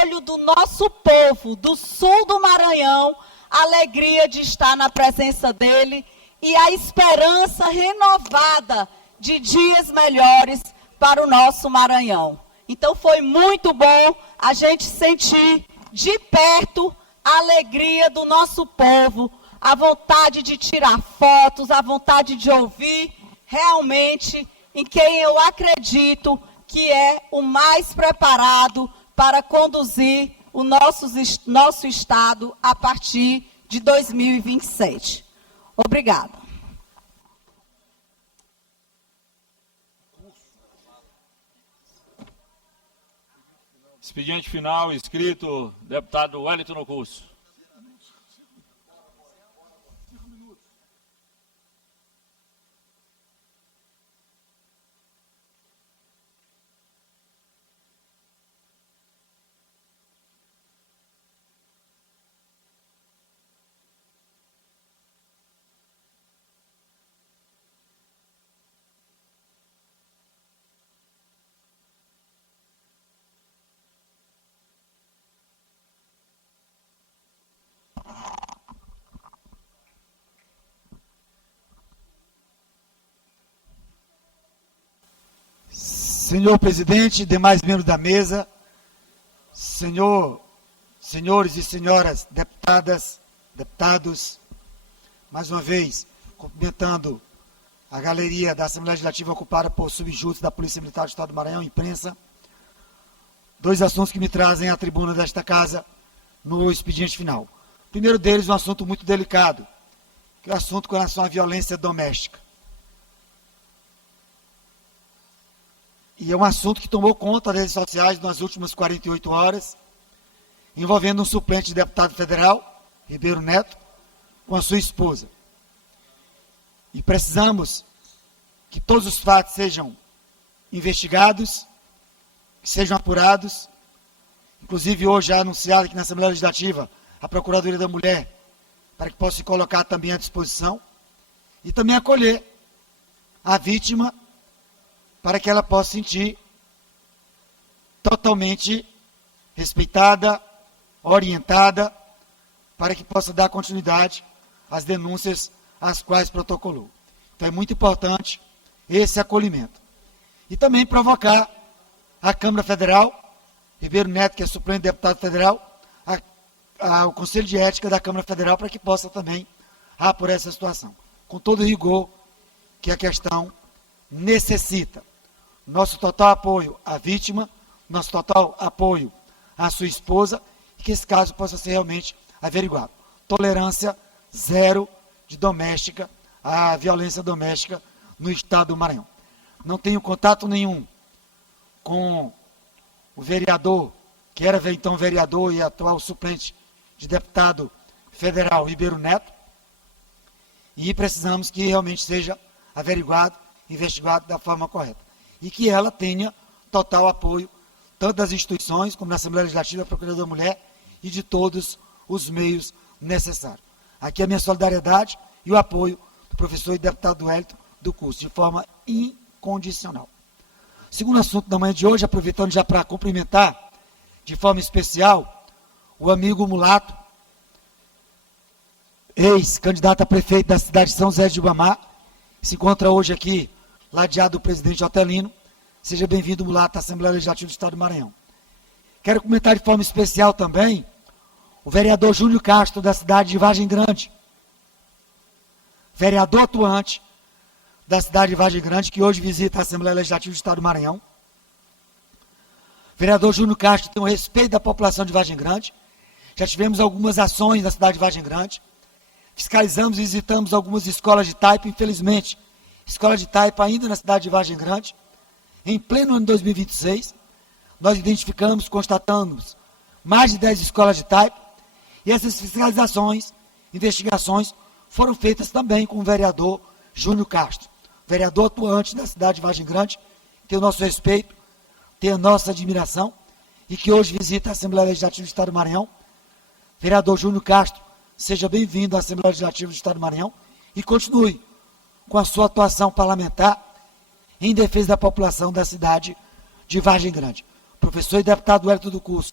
olho do nosso povo, do sul do Maranhão, a alegria de estar na presença dele e a esperança renovada de dias melhores para o nosso Maranhão. Então foi muito bom a gente sentir de perto a alegria do nosso povo, a vontade de tirar fotos, a vontade de ouvir realmente em quem eu acredito que é o mais preparado para conduzir o nosso Estado a partir de 2027. Obrigada. Expediente final, escrito, deputado Wellington no curso. Senhor presidente, demais membros da mesa, senhores e senhoras deputadas, deputados, mais uma vez, cumprimentando a galeria da Assembleia Legislativa ocupada por subjúdices da Polícia Militar do Estado do Maranhão, imprensa. Dois assuntos que me trazem à tribuna desta casa no expediente final. O primeiro deles, um assunto muito delicado, que é o assunto com relação à violência doméstica. E é um assunto que tomou conta das redes sociais nas últimas 48 horas, envolvendo um suplente de deputado federal, Ribeiro Neto, com a sua esposa. E precisamos que todos os fatos sejam investigados, que sejam apurados. Inclusive, hoje já anunciado aqui na Assembleia Legislativa a Procuradoria da Mulher, para que possa se colocar também à disposição, e também acolher a vítima, para que ela possa sentir totalmente respeitada, orientada, para que possa dar continuidade às denúncias às quais protocolou. Então é muito importante esse acolhimento. E também provocar a Câmara Federal, Ribeiro Neto, que é suplente deputado federal, ao Conselho de Ética da Câmara Federal, para que possa também apurar essa situação, com todo o rigor que a questão necessita. Nosso total apoio à vítima, nosso total apoio à sua esposa, e que esse caso possa ser realmente averiguado. Tolerância zero de doméstica, a violência doméstica no estado do Maranhão. Não tenho contato nenhum com o vereador, que era então vereador e atual suplente de deputado federal, Ribeiro Neto, e precisamos que realmente seja averiguado, investigado da forma correta. E que ela tenha total apoio, tanto das instituições, como da Assembleia Legislativa, da Procuradoria da Mulher, e de todos os meios necessários. Aqui a minha solidariedade e o apoio do professor e deputado Wellington do curso, de forma incondicional. Segundo assunto da manhã de hoje, aproveitando já para cumprimentar de forma especial o amigo Mulato, ex-candidato a prefeito da cidade de São José de Ribamar, que se encontra hoje aqui, ladeado do presidente Otelino. Seja bem-vindo, Mulato, à Assembleia Legislativa do Estado do Maranhão. Quero comentar de forma especial também o vereador Júnior Castro, da cidade de Vargem Grande, vereador atuante da cidade de Vargem Grande, que hoje visita a Assembleia Legislativa do Estado do Maranhão. Vereador Júnior Castro tem o respeito da população de Vargem Grande. Já tivemos algumas ações na cidade de Vargem Grande. Fiscalizamos e visitamos algumas escolas de taipa, infelizmente. Escola de taipa ainda na cidade de Vargem Grande. Em pleno ano 2026, nós identificamos, constatamos mais de 10 escolas de taipa. E essas fiscalizações, investigações, foram feitas também com o vereador Júnior Castro, vereador atuante da cidade de Vargem Grande, que tem o nosso respeito, tem a nossa admiração, e que hoje visita a Assembleia Legislativa do Estado do Maranhão. Vereador Júnior Castro, seja bem-vindo à Assembleia Legislativa do Estado do Maranhão e continue com a sua atuação parlamentar em defesa da população da cidade de Vargem Grande. Professor e deputado Wellington do curso,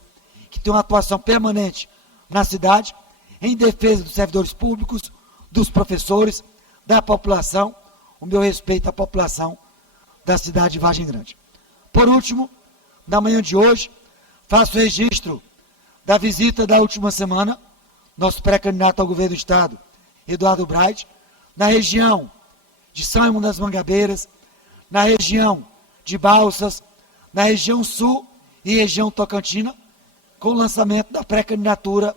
que tem uma atuação permanente na cidade, em defesa dos servidores públicos, dos professores, da população, o meu respeito à população da cidade de Vargem Grande. Por último, na manhã de hoje, faço registro da visita da última semana, nosso pré-candidato ao governo do Estado, Eduardo Braide, na região de São Raimundo das Mangabeiras, na região de Balsas, na região sul e região tocantina, com o lançamento da pré-candidatura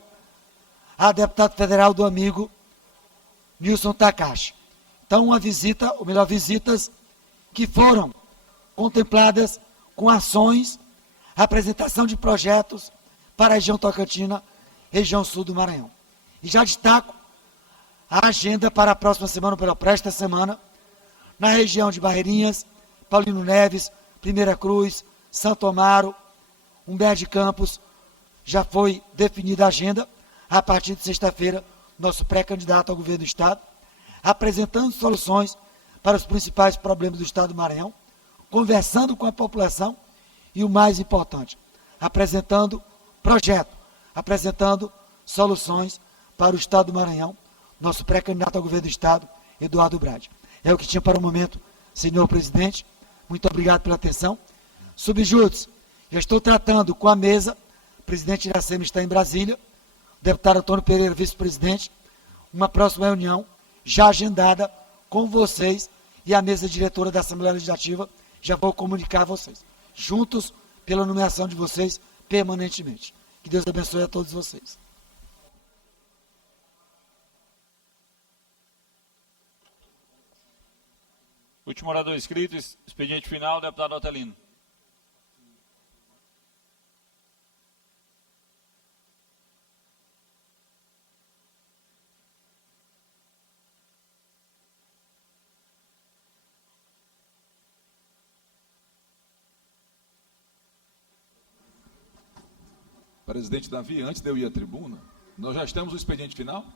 a deputado federal do amigo Nilson Takashi. Então, uma visita, ou melhor, visitas que foram contempladas com ações, apresentação de projetos para a região tocantina, região sul do Maranhão. E já destaco a agenda para a próxima semana, para esta semana, na região de Barreirinhas, Paulino Neves, Primeira Cruz, Santo Amaro, Humberto de Campos. Já foi definida a agenda. A partir de sexta-feira, nosso pré-candidato ao governo do Estado, apresentando soluções para os principais problemas do Estado do Maranhão, conversando com a população e, o mais importante, apresentando projeto, apresentando soluções para o Estado do Maranhão, nosso pré-candidato ao governo do Estado, Eduardo Braide. É o que tinha para o momento, senhor presidente. Muito obrigado pela atenção. Subjúdice, já estou tratando com a mesa, o presidente Iracema está em Brasília, o deputado Antônio Pereira, vice-presidente, uma próxima reunião já agendada com vocês e a mesa diretora da Assembleia Legislativa já vou comunicar a vocês. Juntos, pela nomeação de vocês permanentemente. Que Deus abençoe a todos vocês. Último orador inscrito, expediente final, deputado Otelino. Presidente Davi, antes de eu ir à tribuna, nós já estamos no expediente final?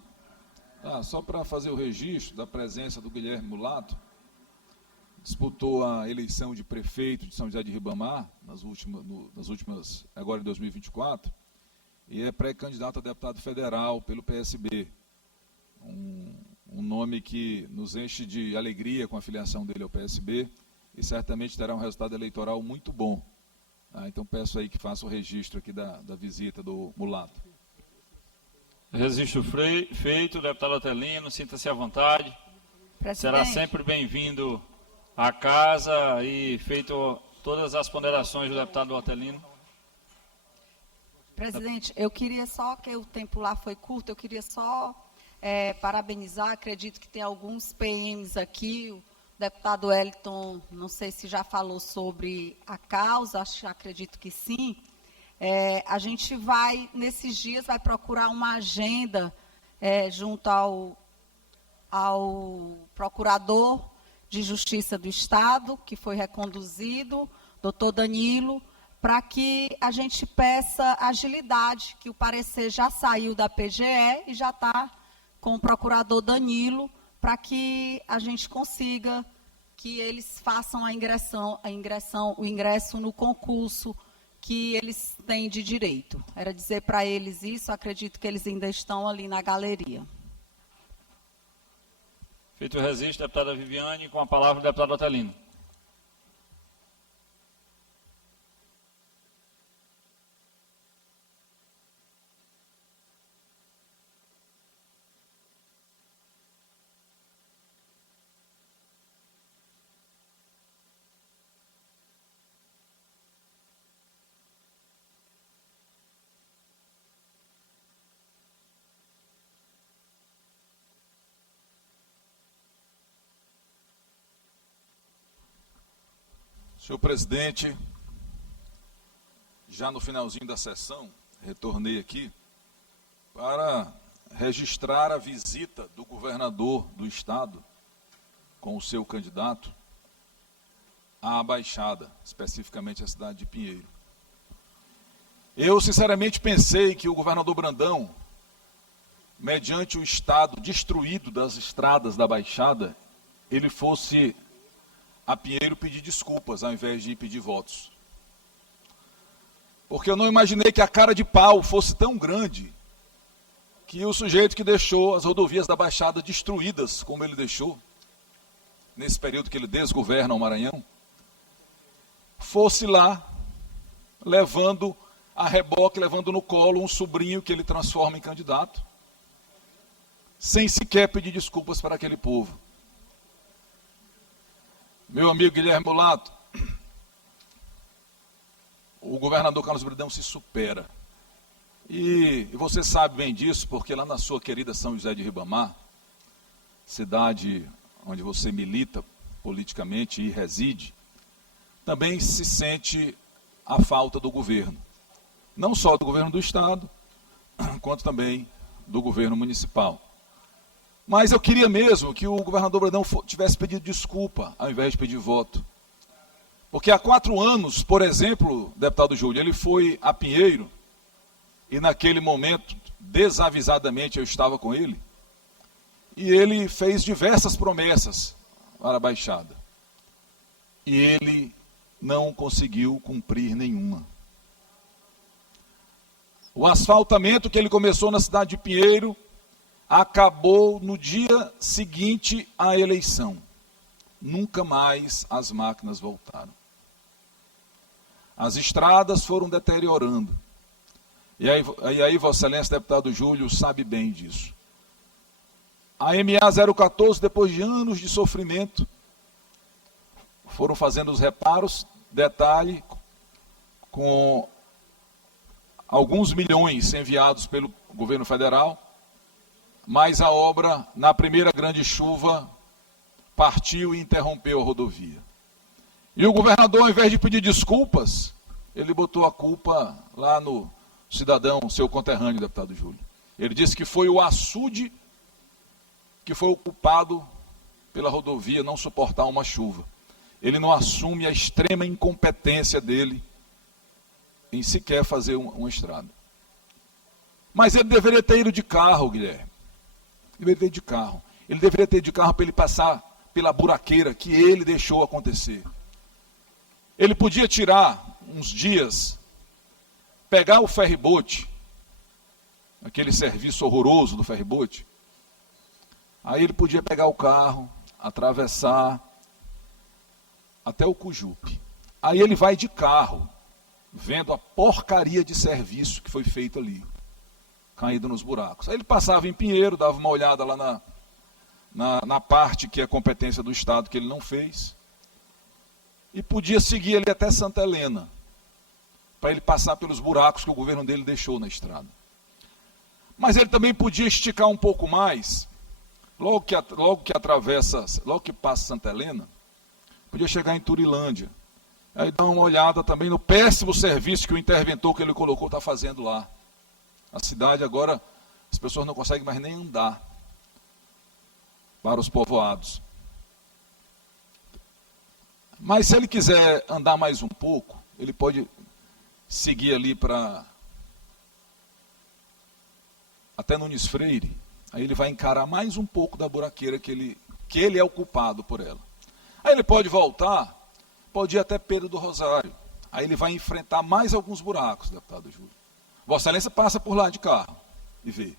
Só para fazer o registro da presença do Guilherme Mulato, disputou a eleição de prefeito de São José de Ribamar, nas últimas, agora em 2024, e é pré-candidato a deputado federal pelo PSB. Um nome que nos enche de alegria com a filiação dele ao PSB e certamente terá um resultado eleitoral muito bom. Então peço aí que faça o registro aqui da visita do Mulato. Registro feito, deputado Otelino, sinta-se à vontade. Presidente. Será sempre bem-vindo à casa e feito todas as ponderações do deputado Otelino. Presidente, eu queria só, que o tempo lá foi curto, eu queria só parabenizar, acredito que tem alguns PMs aqui, o deputado Wellington, não sei se já falou sobre a causa, acredito que sim. A gente vai, nesses dias, vai procurar uma agenda junto ao procurador de Justiça do Estado, que foi reconduzido, doutor Danilo, para que a gente peça agilidade, que o parecer já saiu da PGE e já está com o procurador Danilo, para que a gente consiga que eles façam o ingresso no concurso que eles têm de direito. Era dizer para eles isso, acredito que eles ainda estão ali na galeria. Feito o registro, deputada Viviane, com a palavra o deputado Otelino. Senhor presidente, já no finalzinho da sessão, retornei aqui para registrar a visita do governador do estado com o seu candidato à Baixada, especificamente a cidade de Pinheiro. Eu, sinceramente, pensei que o governador Brandão, mediante o estado destruído das estradas da Baixada, ele fosse a Pinheiro pedir desculpas, ao invés de pedir votos. Porque eu não imaginei que a cara de pau fosse tão grande que o sujeito que deixou as rodovias da Baixada destruídas, como ele deixou, nesse período que ele desgoverna o Maranhão, fosse lá, levando a reboque, levando no colo um sobrinho que ele transforma em candidato, sem sequer pedir desculpas para aquele povo. Meu amigo Guilherme Mulato, o governador Carlos Brandão se supera. E você sabe bem disso, porque lá na sua querida São José de Ribamar, cidade onde você milita politicamente e reside, também se sente a falta do governo. Não só do governo do estado, quanto também do governo municipal. Mas eu queria mesmo que o governador Brandão tivesse pedido desculpa, ao invés de pedir voto. Porque há 4 anos, por exemplo, deputado Júlio, ele foi a Pinheiro, e naquele momento, desavisadamente, eu estava com ele, e ele fez diversas promessas para a Baixada. E ele não conseguiu cumprir nenhuma. O asfaltamento que ele começou na cidade de Pinheiro acabou no dia seguinte à eleição. Nunca mais as máquinas voltaram. As estradas foram deteriorando. E aí Vossa Excelência, deputado Júlio, sabe bem disso. A MA 014, depois de anos de sofrimento, foram fazendo os reparos, detalhe, com alguns milhões enviados pelo governo federal, mas a obra, na primeira grande chuva, partiu e interrompeu a rodovia. E o governador, ao invés de pedir desculpas, ele botou a culpa lá no cidadão, seu conterrâneo, deputado Júlio. Ele disse que foi o açude que foi o culpado pela rodovia não suportar uma chuva. Ele não assume a extrema incompetência dele em sequer fazer uma estrada. Mas ele deveria ter ido de carro, Guilherme. Ele deveria ter ido de carro. Ele deveria ter ido de carro para ele passar pela buraqueira que ele deixou acontecer. Ele podia tirar uns dias, pegar o ferryboat, aquele serviço horroroso do ferryboat. Aí ele podia pegar o carro, atravessar até o Cujupe. Aí ele vai de carro, vendo a porcaria de serviço que foi feito ali, caído nos buracos. Aí ele passava em Pinheiro, dava uma olhada lá na parte que é competência do Estado, que ele não fez, e podia seguir ele até Santa Helena, para ele passar pelos buracos que o governo dele deixou na estrada. Mas ele também podia esticar um pouco mais, logo que passa Santa Helena, podia chegar em Turilândia. Aí dá uma olhada também no péssimo serviço que o interventor que ele colocou está fazendo lá. A cidade agora, as pessoas não conseguem mais nem andar para os povoados. Mas se ele quiser andar mais um pouco, ele pode seguir ali para até Nunes Freire. Aí ele vai encarar mais um pouco da buraqueira que ele é o culpado por ela. Aí ele pode voltar, pode ir até Pedro do Rosário. Aí ele vai enfrentar mais alguns buracos, deputado Júlio. Vossa Excelência passa por lá de carro e vê.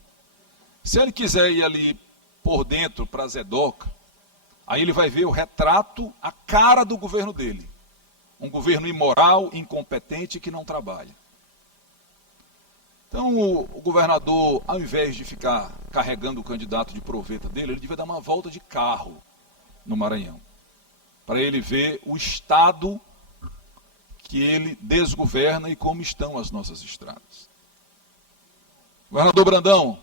Se ele quiser ir ali por dentro para Zedoca, aí ele vai ver o retrato, a cara do governo dele. Um governo imoral, incompetente, que não trabalha. Então o governador, ao invés de ficar carregando o candidato de proveta dele, ele devia dar uma volta de carro no Maranhão, para ele ver o estado que ele desgoverna e como estão as nossas estradas. Governador Brandão,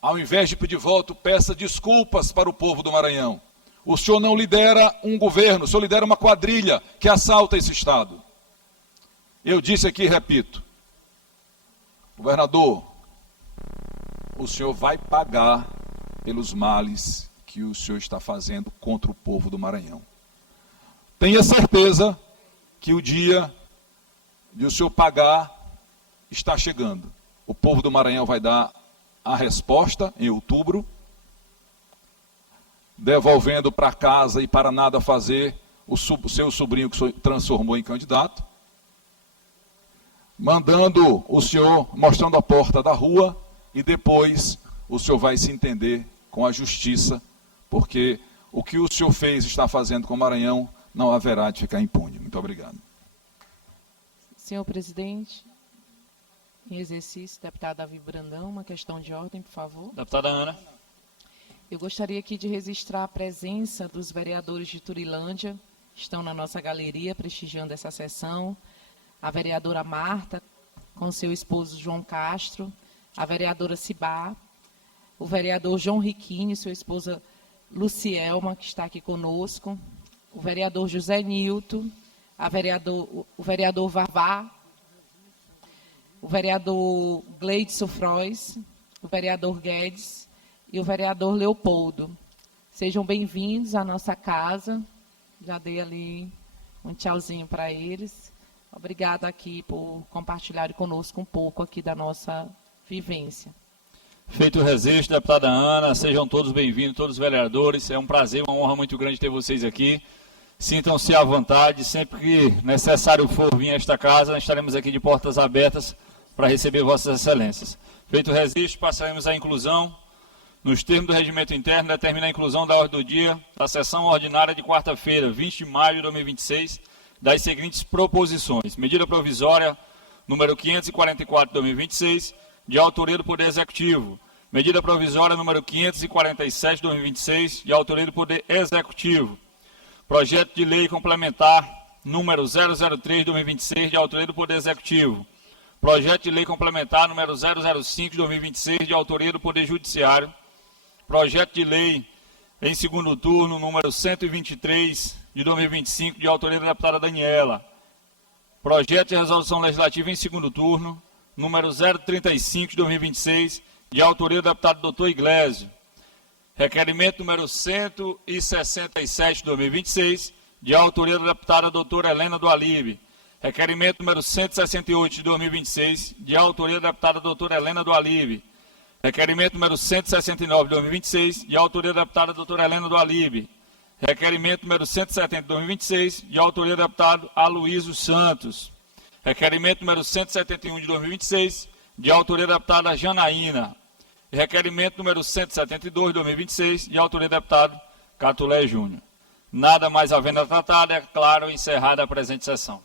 ao invés de pedir voto, peça desculpas para o povo do Maranhão. O senhor não lidera um governo, o senhor lidera uma quadrilha que assalta esse estado. Eu disse aqui e repito, governador, o senhor vai pagar pelos males que o senhor está fazendo contra o povo do Maranhão. Tenha certeza que o dia de o senhor pagar está chegando. O povo do Maranhão vai dar a resposta em outubro, devolvendo para casa e para nada fazer o seu sobrinho que o senhor transformou em candidato, mandando o senhor, mostrando a porta da rua, e depois o senhor vai se entender com a justiça, porque o que o senhor fez e está fazendo com o Maranhão não haverá de ficar impune. Muito obrigado. Senhor presidente, em exercício, deputado Davi Brandão, uma questão de ordem, por favor. Deputada Ana. Eu gostaria aqui de registrar a presença dos vereadores de Turilândia, que estão na nossa galeria prestigiando essa sessão. A vereadora Marta, com seu esposo João Castro, a vereadora Cibá, o vereador João Riquini, sua esposa Lucielma, que está aqui conosco, o vereador José Nilton, o vereador Vavá, o vereador Gleidson Frois, o vereador Guedes e o vereador Leopoldo. Sejam bem-vindos à nossa casa. Já dei ali um tchauzinho para eles. Obrigada aqui por compartilhar conosco um pouco aqui da nossa vivência. Feito o registro, deputada Ana, sejam todos bem-vindos, todos os vereadores. É um prazer, uma honra muito grande ter vocês aqui. Sintam-se à vontade, sempre que necessário for vir a esta casa, estaremos aqui de portas abertas para receber vossas excelências. Feito o registro, passaremos à inclusão. Nos termos do regimento interno, determina a inclusão da ordem do dia da sessão ordinária de quarta-feira, 20 de maio de 2026, das seguintes proposições. Medida provisória número 544 de 2026, de autoria do Poder Executivo, Medida provisória número 547 de 2026, de autoria do Poder Executivo. Projeto de lei complementar número 003 de 2026, de autoria do Poder Executivo. Projeto de lei complementar número 005 de 2026, de autoria do Poder Judiciário. Projeto de lei em segundo turno número 123 de 2025, de autoria da deputada Daniela. Projeto de resolução legislativa em segundo turno número 035 de 2026, de autoria do deputado Dr. Iglesio. Requerimento número 167 de 2026, de autoria da deputada doutora Helena do Alibe. Requerimento número 168 de 2026, de autoria da deputada doutora Helena do Alibe. Requerimento número 169 de 2026, de autoria da deputada doutora Helena do Alibe. Requerimento número 170 de 2026, de autoria do deputado Aloysio Santos. Requerimento número 171 de 2026, de autoria da deputada Janaína. Requerimento número 172 de 2026, de autoria do deputado Catulé Júnior. Nada mais havendo a tratar, declaro encerrada a presente sessão.